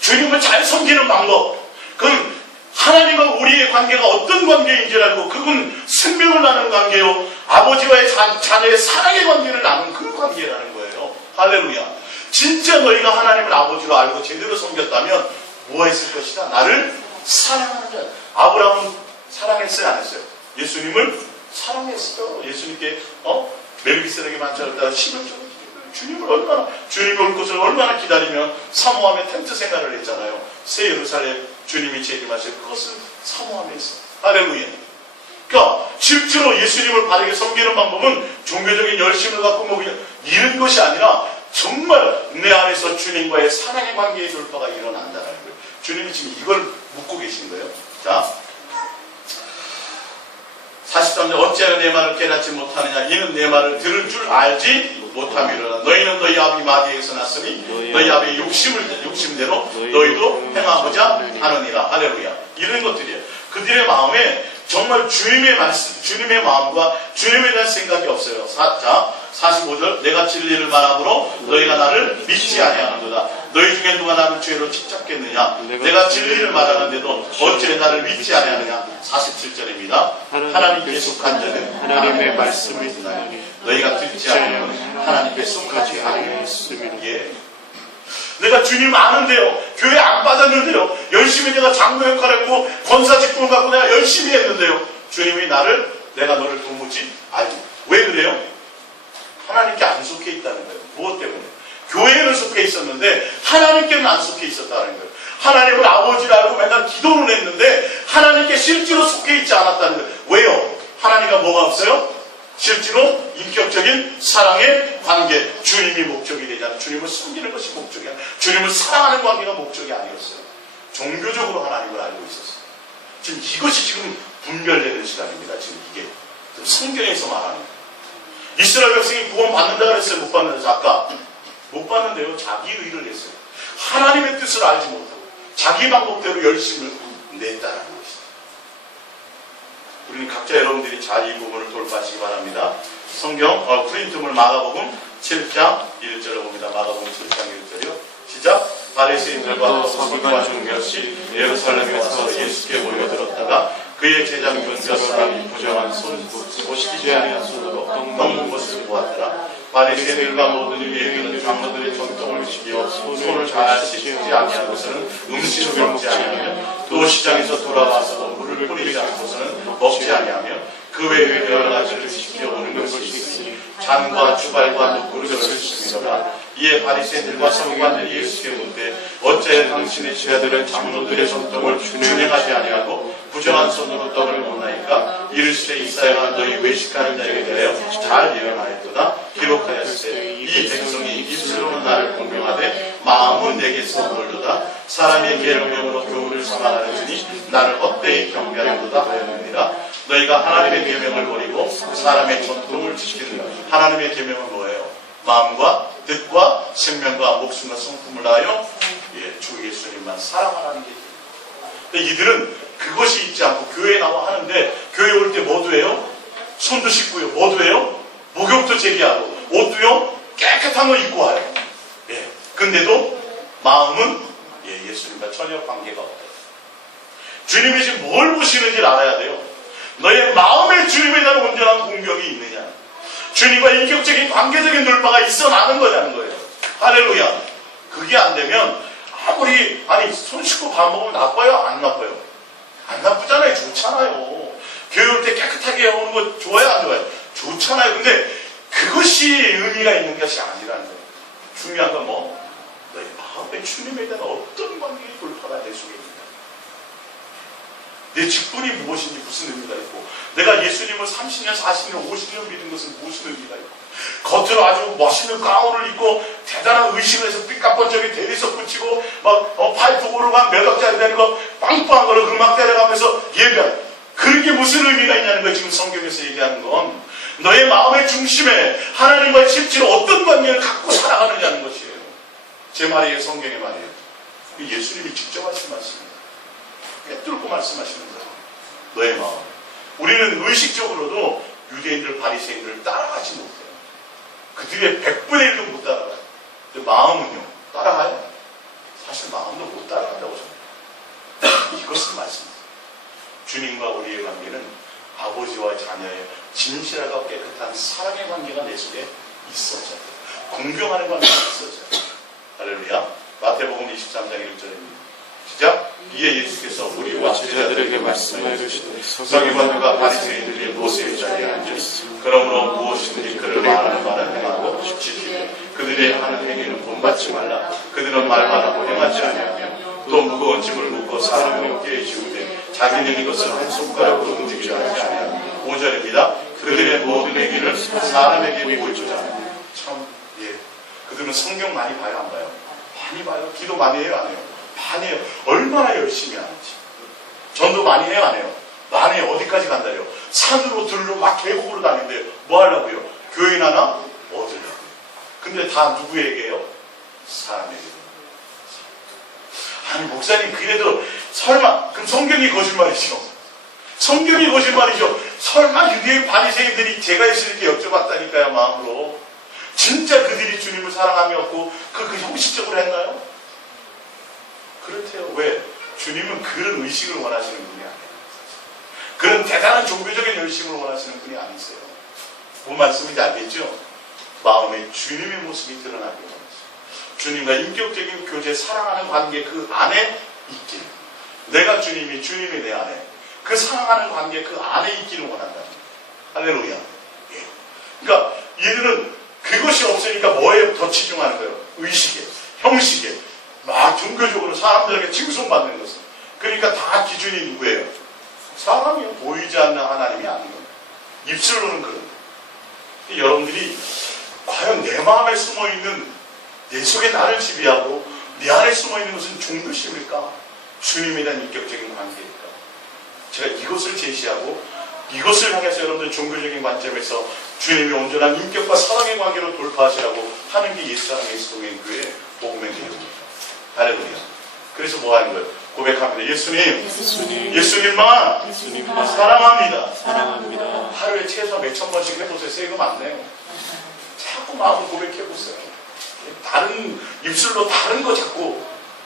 주님을 잘 섬기는 방법, 그건 하나님과 우리의 관계가 어떤 관계인지 알고 그분 생명을 나누는 관계요, 아버지와의 자녀의 사랑의 관계를 나누는 그 관계라는 거예요. 할렐루야. 진짜 너희가 하나님을 아버지로 알고 제대로 섬겼다면 뭐 했을 것이다? 나를 사랑하는 자. 아브라함은 사랑했어요, 안 했어요? 예수님을 사랑했어요. 예수님께 멜기세덱에게 만찬했다가 10을 줘. 주님이 올 것을 얼마나 기다리며 사모하며 텐트 생활을 했잖아요. 새 예루살렘 주님이 재림하실 그것을 사모하며 했어요. 할렐루야. 그러니까 실제로 예수님을 바르게 섬기는 방법은 종교적인 열심을 갖고 뭐 그냥 이런 것이 아니라 정말 내 안에서 주님과의 사랑의 관계의 돌파가 일어난다는 거예요. 주님이 지금 이걸 묻고 계신 거예요. 자, 43절 어찌하여 내 말을 깨닫지 못하느냐. 이는 내 말을 들을 줄 알지 못함이로라. 너희는 너희 아비 마귀에게서 났으니 너희 아비의 욕심대로 너희도 행하고자 하느니라. 할렐루야. 이런 것들이에요. 그들의 마음에 정말 주님의 말씀, 주님의 마음과 주님에 대한 생각이 없어요. 자, 45절 내가 진리를 말함으로 너희가 나를 믿지 아니하는도다. 너희 중에 누가 나를 죄로 집잡겠느냐. 내가 진리를 말하는데도 어찌 나를 믿지 아니하느냐. 47절입니다. 하나님께 속한 자는 하나님의 말씀을 듣나니 너희가 듣지 아니하면 하나님께 속하지 아니하였습니다. 예. 내가 주님 아는데요, 교회 안 빠졌는데요, 열심히 내가 장로 역할을 했고 권사 직분을 갖고 내가 열심히 했는데요, 주님이 내가 너를 도무지 알지. 왜 그래요? 하나님께 안 속해 있다는 거예요. 무엇 때문에? 교회에는 속해 있었는데 하나님께는 안 속해 있었다는 거예요. 하나님을 아버지를 알고 맨날 기도는 했는데 하나님께 실제로 속해 있지 않았다는 거예요. 왜요? 하나님과 뭐가 없어요? 실제로 인격적인 사랑의 관계, 주님이 목적이 되지 않아요. 주님을 섬기는 것이 목적이 아니에요. 주님을 사랑하는 관계가 목적이 아니었어요. 종교적으로 하나님을 알고 있었어요. 지금 이것이 지금 분별되는 시간입니다. 지금 이게 성경에서 말하는 거예요. 이스라엘 백성이 구원 받는다고 했어요? 못 받는다? 아까 못 받는데요. 자기 의를 했어요. 하나님의 뜻을 알지 못하고 자기 방법대로 열심을 냈다는 것이죠. 우리는 각자 여러분들이 잘 이 부분을 돌파하시기 바랍니다. 성경 프린트물 마가복음 7장 1절을 봅니다. 마가복음 7장 1절이요. 시작. 바리새인들과 서기관 중몇이 예루살렘에 와서 예수께 모여들었다가 그의 제자 중 몇 사람이 부정한 손, 보시지 아니한 손으로 떡 먹는 것을 보았더라. 바리새인들과 모든 유대인은 장로들의 전통을 지켜 손을 잘 씻지 아니한 것은 음식을 먹지 아니하며 또 시장에서 돌아와서도 물을 뿌리지 않고서는 먹지 아니하며 그 외에 여러 가지를 지켜오는 것이 있으니 잔과 주발과 노고를 줬습니다. 이에 바리새인들과 서기관들이 예수께 묻되 어째 당신의 제자들은 장로들의 전통을 준행하지 아니하고 부정한 손으로 떡을 먹나이까. 이르시되 이사야가 너희 외식하는 자에게 대하여 잘 예언하였도다. 기록하였으되 이 백성이 입술로는 나를 공경하되 마음은 내게서 멀도다. 사람의 계명으로 교훈을 삼아하느니 나를 헛되이 경배하는도다 하였느니라. 너희가 하나님의 계명을 버리고 사람의 전통을 지키는 하나님의 계명은 뭐예요? 마음과 뜻과 생명과 목숨과 성품을 다하여 주 예수님만 사랑하라는 게. 근데 이들은 그것이 있지 않고 교회에 나와 하는데 교회 올 때 뭐도 해요? 손도 씻고요. 뭐도 해요? 목욕도 제기하고 옷도요 깨끗한 거 입고 와요. 근데도 마음은 예수님과 전혀 관계가 없어요. 주님이 지금 뭘 보시는지 알아야 돼요. 너의 마음에 주님에 대한 온전한 공경이 있느냐, 주님과 인격적인 관계적인 돌파가 있어 나는 거냐는 거예요. 할렐루야. 그게 안 되면 아무리 손 씻고 밥 먹으면 나빠요? 안 나빠요? 안 나쁘잖아요. 좋잖아요. 교회 올 때 깨끗하게 오는 거 좋아요? 안 좋아요? 좋잖아요. 근데 그것이 의미가 있는 것이 아니라는 거예요. 중요한 건 뭐? 너희 마음에 주님에 대한 어떤 관계의 돌파가 될 수 있느냐. 내 직분이 무엇인지 무슨 의미가 있고, 내가 예수님을 30년, 40년, 50년 믿은 것은 무슨 의미가 있고, 겉으로 아주 멋있는 가운을 입고 대단한 의식을 해서 삐까뻔쩍이 대리석 붙이고 막 파이프 고르고 몇 억짜리 되는 거 빵빵한 걸로 음악 때려가면서 예배하는, 그런 게 무슨 의미가 있냐는 거예요. 지금 성경에서 얘기하는 건 너의 마음의 중심에 하나님과 실제로 어떤 관계를 갖고 살아가느냐는 것이에요. 제 말이에요, 성경의 말이에요. 예수님이 직접 하신 말씀입니다. 꿰뚫고 말씀하시는 거예요. 너의 마음. 우리는 의식적으로도 유대인들, 바리새인들을 따라가지 못해요. 그들의 100분의 1도 못 따라가요. 근데 마음은요, 따라가요? 사실 마음도 못 따라간다고 생각해요. 이것은 말씀입니다. 주님과 우리의 관계는 아버지와 자녀의 진실하고 깨끗한 사랑의 관계가 내 속에 있어져야 돼요. 공경하는 관계가 있어져야 돼요. 할렐루야. 마태복음 23장 1절입니다. 시작. 이에 예수께서 우리와 제자들에게 말씀해 주시되 서기관들과 바리새인들이 모세의 자리에 앉으시고 그러므로 무엇이든지 그를 말하는 바는 행하고 지키되 그들의 하는 행위는 본받지 말라. 그들은 말만 하고 행하지 아니하며 또 무거운 짐을 묶고 사람의 어깨에 지우되 자기는 이것을 한 손가락으로 움직이지 아니하며 5절입니다. 그들의 모든 행위를 사람에게 보여주자. 참, 예. 그들은 성경 많이 봐요, 안 봐요? 많이 봐요. 기도 많이 해요, 안 해요? 많이 해요. 얼마나 열심히 하는지. 전도 많이 해요, 안 해요? 많이 해요. 어디까지 간다요? 산으로 들로 막 계곡으로 다닌대요. 뭐 하려고요? 교인 하나 얻으려고요. 근데 다 누구에게요? 사람에게. 아니, 목사님, 그래도 설마, 그럼 성경이 거짓말이죠? 성경이 거짓말이죠? 설마 유대인 바리새인들이 제가 있을 때 여쭤봤다니까요, 마음으로. 진짜 그들이 주님을 사랑함이었고 그 형식적으로 했나요? 그렇대요. 왜? 주님은 그런 의식을 원하시는 분이 아니에요. 그런 대단한 종교적인 열심을 원하시는 분이 아니세요. 뭔 말씀인지 알겠죠? 마음에 주님의 모습이 드러나기 원하세요. 주님과 인격적인 교제, 사랑하는 관계 그 안에 있길. 내가 주님이, 주님이 내 안에. 그 사랑하는 관계 그 안에 있기를 원한다. 할렐루야. 예. 그러니까 얘들은 그것이 없으니까 뭐에 더 치중하는 거예요? 의식에, 형식에, 막 종교적으로 사람들에게 칭송받는 것은. 그러니까 다 기준이 누구예요? 사람이요. 보이지 않는 하나님이 아니에요. 입술로는 그런 거예요. 여러분들이 과연 내 마음에 숨어있는, 내 속에 나를 지배하고 내 안에 숨어있는 것은 종교심일까? 주님에 대한 인격적인 관계일까? 제가 이것을 제시하고 이것을 향해서 여러분들 종교적인 관점에서 주님의 온전한 인격과 사랑의 관계로 돌파하시라고 하는 게 예수사랑 예수동행교회 복음의 내용입니다. 할렐루야. 그래서 뭐 하는 거예요? 고백합니다. 예수님만 사랑합니다. 하루에 최소 몇천 번씩 해보세요. 세금 안 내요. 자꾸 마음을 고백해보세요. 다른 입술로 다른 거 자꾸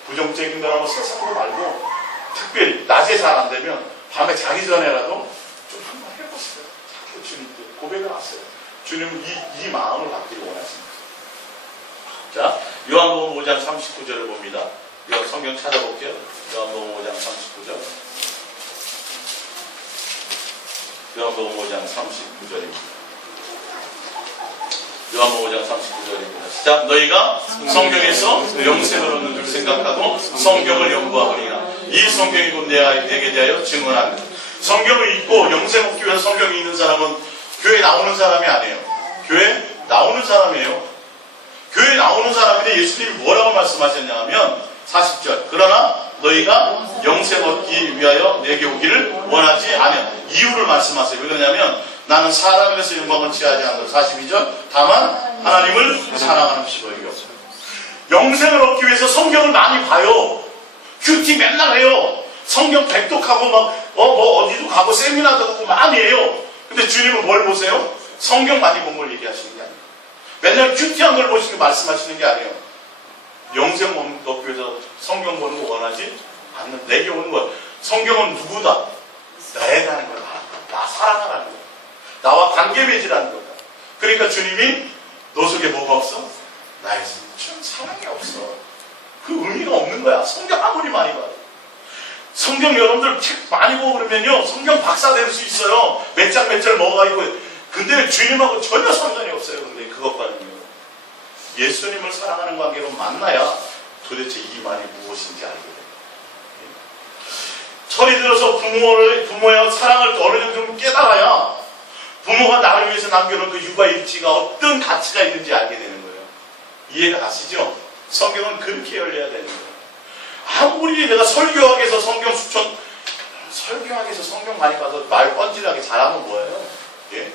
부정적인 거라고 세상으로 말고 특별히 낮에 잘 안 되면 밤에 자기 전에라도 좀 한번 해보세요. 자꾸 주님께 고백을 하세요. 주님은 이 마음을 받기를 원하십니다. 자, 요한복음 5장 39절을 봅니다. 성경 찾아볼게요. 요한복음 5장 39절. 요한복음 5장 39절입니다. 요한복음 5장 39절입니다. 시작. 너희가 성경에서 영생을 얻는 줄 생각하고 성경을 연구하거니와 이 성경이 곧 내게 대하여 증언하는. 성경을 읽고 영생 얻기 위해서 성경이 있는 사람은 교회 나오는 사람이 아니에요. 교회 나오는 사람이에요. 교회 나오는 사람인데 예수님이 뭐라고 말씀하셨냐 하면 40절. 그러나 너희가 영생 얻기 위하여 내게 오기를 원하지 않으며 이유를 말씀하세요. 왜 그러냐면 나는 사람에서 영광을 취하지 않는다. 42절. 다만 하나님을 사랑하는 시보이요. 영생을 얻기 위해서 성경을 많이 봐요. 큐티 맨날 해요. 성경 백독하고 막 어디도 가고 세미나도 가고 많이 해요. 근데 주님은 뭘 보세요? 성경 많이 본 걸 얘기하시는 게 아니에요. 맨날 큐티한 걸 보시고 말씀하시는 게 아니에요. 영생 얻기 위해서 성경 보는 거 원하지 않는, 내게 오는 것. 성경은 누구다? 나에 가는 거다. 나 사랑하라는 거다. 나와 관계 맺으라는 거다. 그러니까 주님이 너 속에 뭐가 없어? 나의 사랑이 없어. 그 의미가 없는 거야. 성경 아무리 많이 봐도. 성경 여러분들 책 많이 보고 그러면요, 성경 박사 될 수 있어요. 몇 장 몇 절 뭐가 있고. 근데 주님하고 전혀 상관이 없어요. 근데 그것과는요. 예수님을 사랑하는 관계로 만나야 도대체 이 말이 무엇인지 알게 돼요. 철이 들어서 부모의 사랑을 어느 정도 좀 깨달아야 부모가 나를 위해서 남겨놓은 그 육아 일지가 어떤 가치가 있는지 알게 되는 거예요. 이해가 가시죠? 성경은 그렇게 열려야 되는 거예요. 아무리 내가 설교학에서 성경 설교학에서 성경 많이 봐서 말 뻔질하게 잘하면 뭐예요? 예?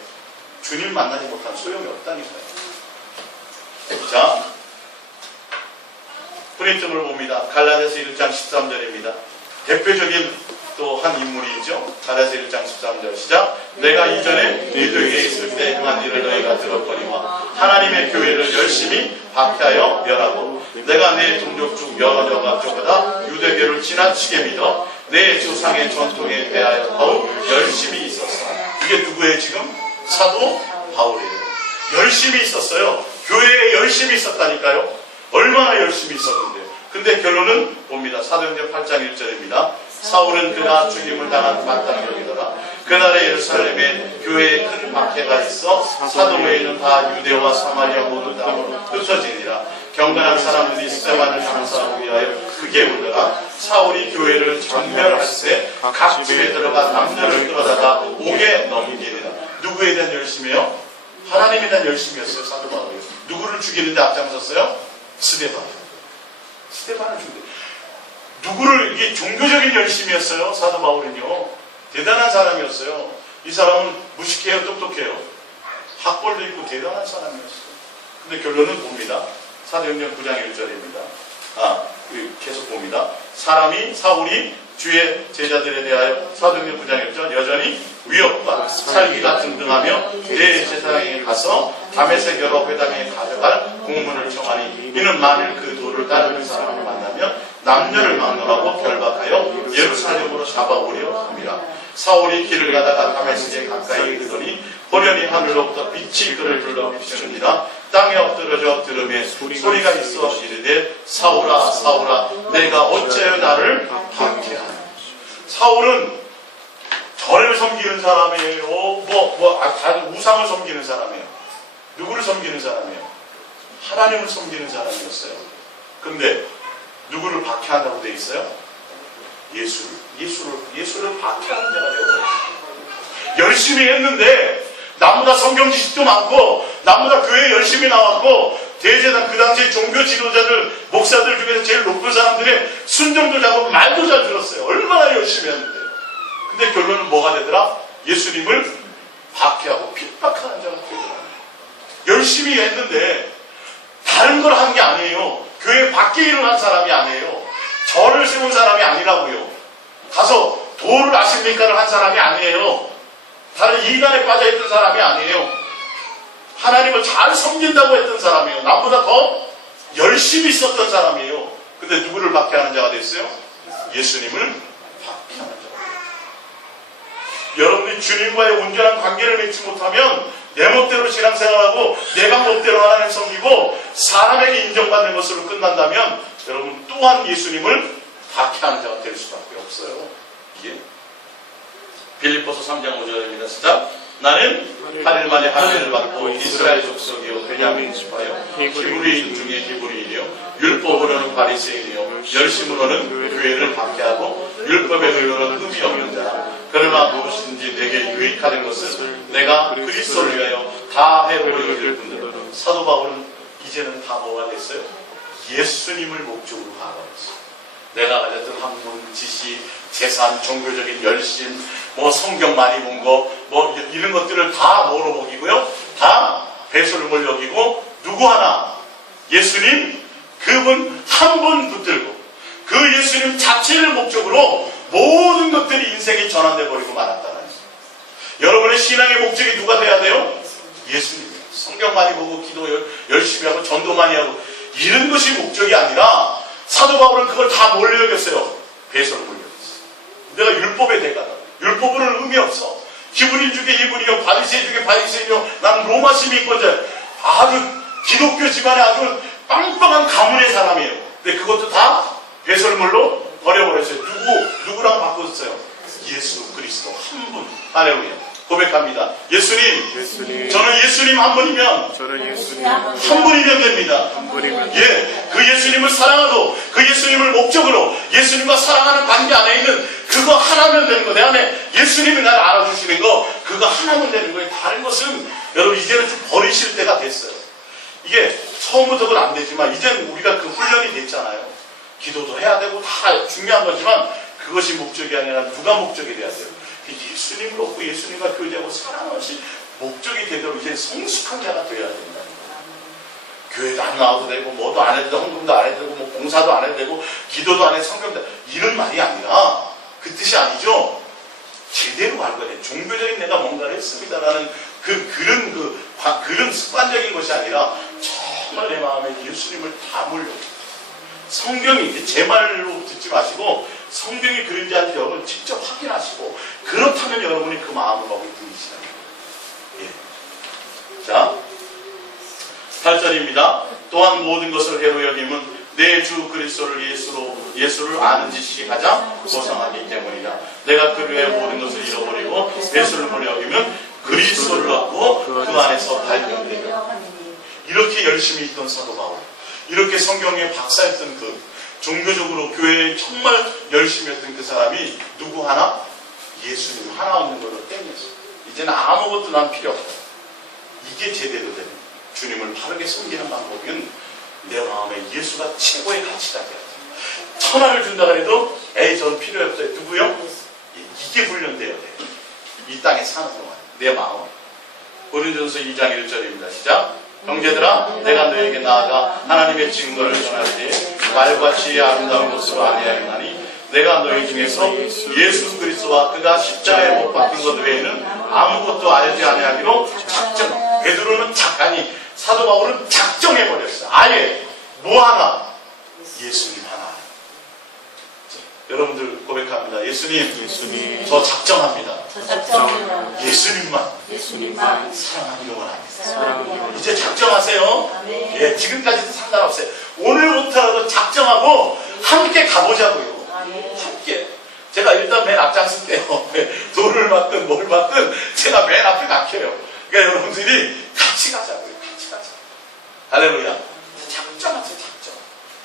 주님 만나지 못한 소용이 없다니까요. 자, 프린트를 봅니다. 갈라디아서 1장 13절입니다. 대표적인 또 한 인물이 있죠. 갈라디아서 1장 13절 시작. 내가 이전에 너희에게 있을 때 행한 일을 너희가 들었거니와 하나님의 교회를 열심히 박해하여 멸하고 내가 내 종족 중 여러 족보다 유대교를 지나치게 믿어 내 조상의 전통에 대하여 더욱 열심히 있었어. 이게 누구예요 지금? 사도 바울이에요. 열심히 있었어요. 교회에 열심히 있었다니까요. 얼마나 열심히 있었는데요. 근데 결론은 봅니다. 사도행전 8장 1절입니다. 사울은 그가 죽임을 당한 마땅히 여기더라. 그날에 예루살렘에 교회에 큰 박해가 있어 사도 외에는 다 유대와 사마리아 모든 땅으로 흩어지니라. 경건한 사람들이 스데반을 장사하기 위하여 크게 울더라. 사울이 교회를 전멸할 때 각 집에 들어가 남녀를 끌어다가 옥에 넘기니라. 누구에 대한 열심이에요? 하나님에 대한 열심이었어요. 사도 바울이. 누구를 죽이는데 앞장섰어요? 스데반. 스데반을 죽이는데 누구를, 이게 종교적인 열심이었어요. 사도 바울은요. 대단한 사람이었어요. 이 사람은 무식해요, 똑똑해요. 학벌도 있고 대단한 사람이었어요. 근데 결론은 봅니다. 사도행전 9장 1절입니다. 계속 봅니다. 사울이 주의 제자들에 대하여 사도행전 9장 1절 여전히 위협과 살기가 등등하며 대제사장에게 가서 다메섹 여러 회당에 가져갈 공문을 청하니 이는 만일 그 도를 따르는 사람을 만나면 남녀를 막론하고 결박하여 예루살렘으로 잡아오려 합니다. 사울이 길을 가다가 다메섹에 가까이 이르더니 호련히 하늘로부터 빛이 그를 둘러 비추니라. 땅에 엎드러져 들음에 소리가 있어 이르되 사울아 사울아 내가 어찌하여 나를 박해하느냐. 사울은 절을 섬기는 사람이에요. 우상을 섬기는 사람이에요. 누구를 섬기는 사람이에요? 하나님을 섬기는 사람이었어요. 근데 누구를 박해한다고 돼 있어요? 예수를 박해하는 자가 되어버렸어요. 열심히 했는데 남보다 성경 지식도 많고 남보다 교회에 열심히 나왔고 대제단 그 당시에 종교 지도자들 목사들 중에서 제일 높은 사람들의 순종도 잘하고 말도 잘 들었어요. 얼마나 열심히 했는데. 근데 결론은 뭐가 되더라? 예수님을 박해하고 핍박하는 자가 되더라. 열심히 했는데 다른 걸 한 게 아니에요. 교회 밖에 일을 한 사람이 아니에요. 절을 세운 사람이 아니라고요. 가서 도를 아십니까를 한 사람이 아니에요. 다른 이단에 빠져있던 사람이 아니에요. 하나님을 잘 섬긴다고 했던 사람이에요. 나보다 더 열심히 썼던 사람이에요. 근데 누구를 박해하는 자가 됐어요? 예수님을 박해하는 자가 됐어요. 여러분이 주님과의 온전한 관계를 맺지 못하면 내 멋대로 신앙생활하고 내 방법대로 하나님 섬기고 사람에게 인정받는 것으로 끝난다면 여러분 또한 예수님을 박해하는 자가 될 수밖에 없어요. 이게 빌립보서 3장 5절입니다. 시작. 나는 8일 만에 할례를 받고 이스라엘 족속이요 베냐민 지파요 히브리인 중에 히브리인이요 율법으로는 바리새인이요 열심으로는 교회를 박해하고 율법의 의로는 흠이 없는 자. 그러나 무엇이든지 내게 유익하는 것을 내가 그리스도를 위하여 다 해보려 여길 뿐더러. 사도 바울은 이제는 다 뭐가 됐어요? 예수님을 목적으로 가버렸어요. 내가 가졌던 학문, 지식, 재산, 종교적인 열심, 성경 많이 본 거, 이런 것들을 다 뭐로 먹이고요? 다 배설물 여기고, 누구 하나, 예수님, 그분 한 분 붙들고, 그 예수님 자체를 목적으로 모든 것들이 인생이 전환돼 버리고 말았다는 거예요. 여러분의 신앙의 목적이 누가 돼야 돼요? 예수님이에요. 성경 많이 보고, 기도 열심히 하고, 전도 많이 하고, 이런 것이 목적이 아니라, 사도 바울은 그걸 다 뭘로 여겼어요? 배설물로 여겼어요. 내가 율법의 대가다. 율법으로는 의미 없어. 히브리인 중에 히브리요, 바리새인 중에 바리새인이요, 나는 로마 시민권자. 아주 기독교 집안의 아주 빵빵한 가문의 사람이에요. 근데 그것도 다 배설물로 버려버렸어요. 누구랑 바꿨어요? 예수 그리스도 한 분. 할렐루야. 고백합니다. 예수님, 저는 예수님 한 분이면 한 분이면 됩니다. 예, 그 예수님을 사랑하고 그 예수님을 목적으로 예수님과 사랑하는 관계 안에 있는 그거 하나면 되는 거. 내 안에 예수님이 나를 알아주시는 거, 그거 하나면 되는 거예요. 다른 것은 여러분 이제는 좀 버리실 때가 됐어요. 이게 처음부터는 안 되지만 이제는 우리가 그 훈련이 됐잖아요. 기도도 해야 되고 다 중요한 거지만 그것이 목적이 아니라 누가 목적이 돼야 돼요? 예수님을 얻고 예수님과 교제하고 사랑하신 목적이 되도록 이제 성숙한 자가 되어야 된다. 교회도 안 나와도 되고 뭐도 안 해도 되고 헌금도 안 해도 되고 뭐 봉사도 안 해도 되고 기도도 안 해도 성경도 이런 말이 아니라 그 뜻이 아니죠. 제대로 알고 돼. 종교적인 내가 뭔가를 했습니다라는 그런 습관적인 것이 아니라 정말 내 마음에 예수님을 담으려고. 성경이 제 말로 듣지 마시고 성경이 그런지 아닌지 여러분 직접 확인하시고 그렇다면 여러분이 그 마음을 먹을 뿐이시다. 예. 자, 8절입니다. 또한 모든 것을 해로 여김은 내 주 그리스도를 예수를 아는 지식이 가장 고상하기 때문이다. 내가 그 외의 모든 것을 잃어버리고 예수를 보려 여기면 그리스도를 얻고 그 안에서 발견되리라. 이렇게 열심히 있던 사도 바울, 이렇게 성경에 박사였던 그 종교적으로 교회에 정말 열심히 했던 그 사람이 누구 하나? 예수님 하나 없는 걸로 땡겼어. 이제는 아무것도 난 필요 없다. 이게 제대로 되는 주님을 바르게 섬기는 방법은 내 마음에 예수가 최고의 가치다. 천하를 준다 그래도 에이 전 필요 없어요. 누구요? 이게 훈련돼야 돼. 이 땅에 사는 동안 내 마음. 고린도전서 2장 1절입니다. 시작. 형제들아 내가 너에게 나아가 하나님의 증거를 전할 때 말과 지혜의 아름다운 것으로 아니하였나니 내가 너희 중에서 예수 그리스도와 그가 십자가에 못 박힌 것 외에는 아무것도 알지 아니하기로 작정. 베드로는 아니 사도 바울은 작정해버렸어요. 아예 뭐 하나? 예수님 하나. 여러분들 고백합니다. 예수님 저 작정합니다. 예수님만 사랑하기를 원합니다. 이제 작정하세요. 예, 지금까지도 상관없어요. 오늘부터라도 작정하고 함께 가보자고요. 함께. 제가 일단 맨 앞장설 때요. 돌을 맞든 뭘 맞든 제가 맨 앞에 막혀요. 그러니까 여러분들이 같이 가자고요. 같이 가자. 할렐루야. 작정하세요. 작정.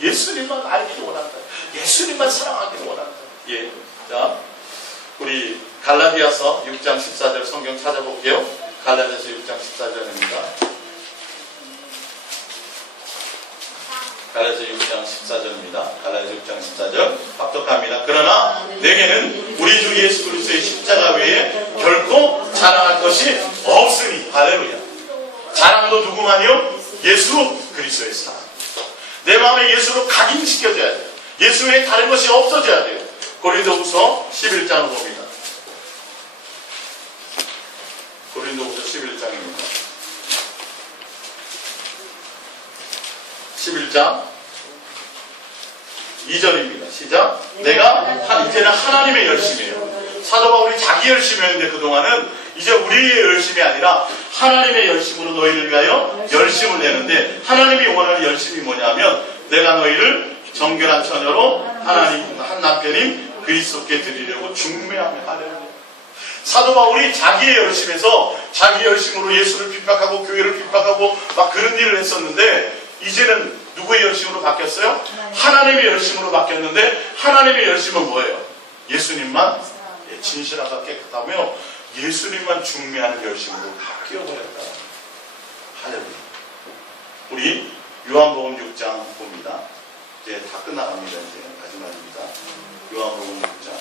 예수님만 알기를 원한다. 예수님만 사랑하기를 원한다. 예. 자, 우리 갈라디아서 6장 14절 성경 찾아볼게요. 갈라디아서 6장 14절입니다. 갈라디아서 6장 14절입니다. 갈라디아서 6장 14절 합독합니다. 그러나 내게는 우리 주 예수 그리스도의 십자가 외에 결코 자랑할 것이 없으니. 할렐루야. 자랑도 누구만이요? 예수 그리스도의 사랑. 내 마음에 예수로 각인시켜줘야 돼요. 예수 외에 다른 것이 없어져야 돼요. 고린도후서 11장을 봅니다. 고린도후서 11장입니다. 11장 2절입니다. 시작. 내가 이제는 하나님의 열심이에요. 사도 바울이 자기 열심이었는데 그동안은 이제 우리의 열심이 아니라 하나님의 열심으로 너희를 위하여 열심을 내는데 하나님이 원하는 열심이 뭐냐면 내가 너희를 정결한 처녀로 하나님 한 남편인 그리스도께 드리려고 중매하며 하려고. 사도 바울이 자기의 열심에서 자기 열심으로 예수를 핍박하고 교회를 핍박하고 막 그런 일을 했었는데 이제는 누구의 열심으로 바뀌었어요? 하나님의 열심으로 바뀌었는데 하나님의 열심은 뭐예요? 예수님만 진실하고 깨끗하며 예수님만 중매하는 열심으로 바뀌어버렸다. 할렐루야. 우리 요한복음 6장 봅니다. 이제 다 끝나갑니다. 이제 마지막입니다. 요한복음 6장.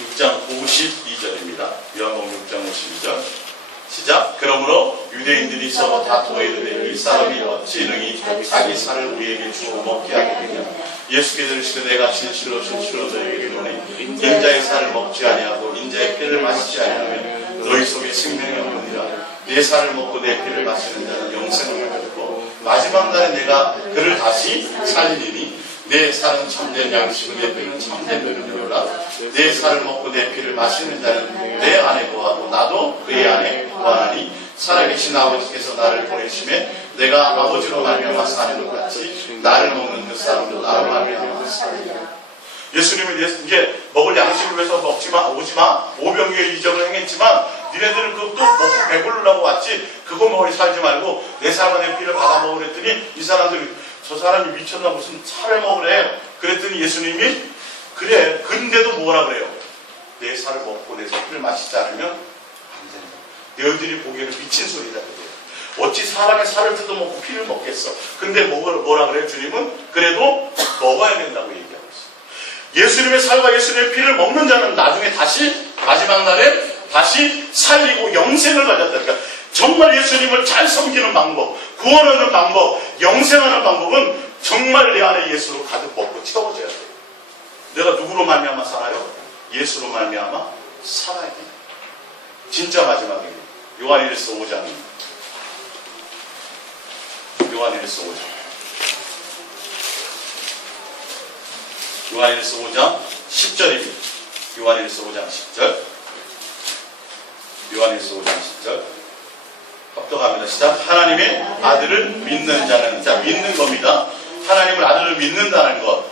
(6장 52절입니다) 요한복음 6장 52절 시작. 그러므로 유대인들이 서로 다투어 이르되 이 사람이 어찌 능히 자기 살을 우리에게 주어 먹게 하게 되냐. 예수께서 이르시되 내가 진실로 너희에게 이르노니 인자의 살을 먹지 아니하고 인자의 피를 마시지 아니하면 너희 속에 생명이 없느니라. 내 살을 먹고 내 피를 마시는 자는 영생을 얻고 마지막 날에 내가 그를 다시 살리리니 내 살은 참된 양식이고 내 피는 참된 은혜로라. 내 살을 먹고 내 피를 마시는 자는 내 안에 거하고 나도 그의 안에 거하니 살아계신 아버지께서 나를 보내심에 내가 아버지로 말미암아 사는 것 같이 나를 먹는 그 사람도 나로 말미암아 살리라. 예수님은 이제 먹을 양식을 위해서 먹지마 오지마 오병이의 이적을 행했지만 니네들은 그것도 먹고 배부르려고 왔지 그거 먹으니 살지 말고 내 살과 내 피를 받아 먹으랬더니 이 사람들이 저 사람이 미쳤나 무슨 살을 먹으래. 그랬더니 예수님이 그래 근데도 뭐라 그래요? 내 살을 먹고 내 피를 마시지 않으면 안 된다. 너희들이 보기에는 미친 소리다 그래요. 어찌 사람의 살을 뜯어먹고 피를 먹겠어. 근데 뭐라 그래요? 주님은 그래도 먹어야 된다고 얘기하고 있어요. 예수님의 살과 예수님의 피를 먹는 자는 나중에 다시 마지막 날에 다시 살리고 영생을 가졌다. 그러니까 정말 예수님을 잘 섬기는 방법, 구원하는 방법, 영생하는 방법은 정말 내 안에 예수로 가득 먹고 채워져야 돼요. 내가 누구로 말미암아 살아요? 예수로 말미암아 살아야 돼요. 진짜 마지막에 요한일서 5장. 요한일서 5장. 요한일서 5장 10절입니다. 요한일서 5장 10절. 요한일서 5장 10절. 합독합니다. 시작. 하나님의 아들을 믿는 자는, 자, 믿는 겁니다. 하나님을 아들을 믿는다는 것,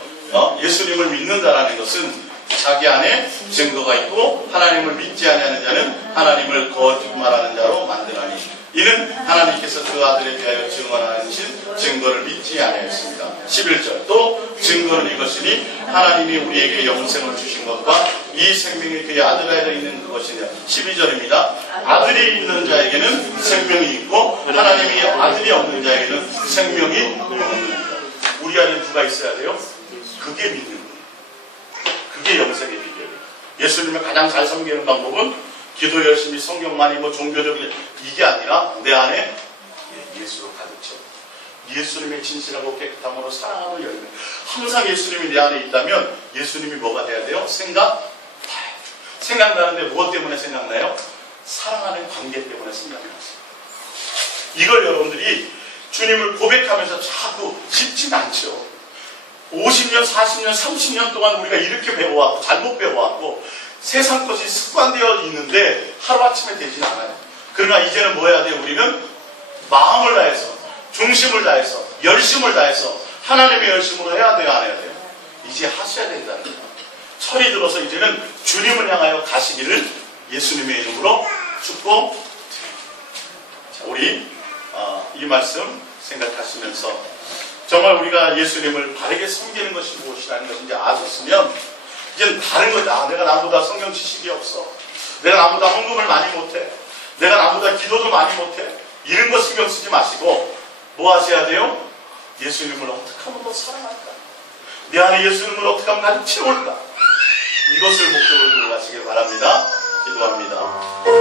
예수님을 믿는다는 것은 자기 안에 증거가 있고 하나님을 믿지 아니하는 자는 하나님을 거짓말하는 자로 만드나니 이는 하나님께서 그 아들에 대하여 증언하신 증거를 믿지 아니하였습니다. 11절. 또 증거는 이것이니 하나님이 우리에게 영생을 주신 것과 이 생명이 그의 아들 안에 있는 그것이냐. 12절입니다. 아들이 있는 자에게는 생명이 있고 하나님이 아들이 없는 자에게는 생명이 없는 자. 우리 안에 누가 있어야 돼요? 그게 믿는 거예요. 그게 영생의 비결이에요. 예수님을 가장 잘 섬기는 방법은 기도 열심히 성경 많이 종교적인 이게 아니라 내 안에 예수로 가득 채워. 예수님의 진실하고 깨끗함으로 사랑하는 열매. 항상 예수님이 내 안에 있다면 예수님이 뭐가 돼야 돼요? 생각나는데 무엇 때문에 생각나요? 사랑하는 관계 때문에 생각났어요. 이걸 여러분들이 주님을 고백하면서 자꾸 쉽진 않죠. 50년, 40년, 30년 동안 우리가 이렇게 배워왔고 잘못 배워왔고 세상 것이 습관되어 있는데 하루아침에 되진 않아요. 그러나 이제는 뭐 해야 돼요? 우리는 마음을 다해서, 중심을 다해서, 열심을 다해서 하나님의 열심으로 해야 돼요? 안 해야 돼요? 이제 하셔야 된다는 거예요. 철이 들어서 이제는 주님을 향하여 가시기를 예수님의 이름으로 축복드립니다. 자, 우리 이 말씀 생각하시면서 정말 우리가 예수님을 바르게 섬기는 것이 무엇이라는 것을 이제 아셨으면 이제는 다른 거다. 내가 나보다 성경 지식이 없어. 내가 나보다 헌금을 많이 못해. 내가 나보다 기도도 많이 못해. 이런 거 신경 쓰지 마시고 뭐 하셔야 돼요? 예수님을 어떻게 하면 더 사랑할까? 내 안에 예수님을 어떻게 하면 가득 채울까? 이것을 목적으로 두고 가시길 바랍니다. 기도합니다.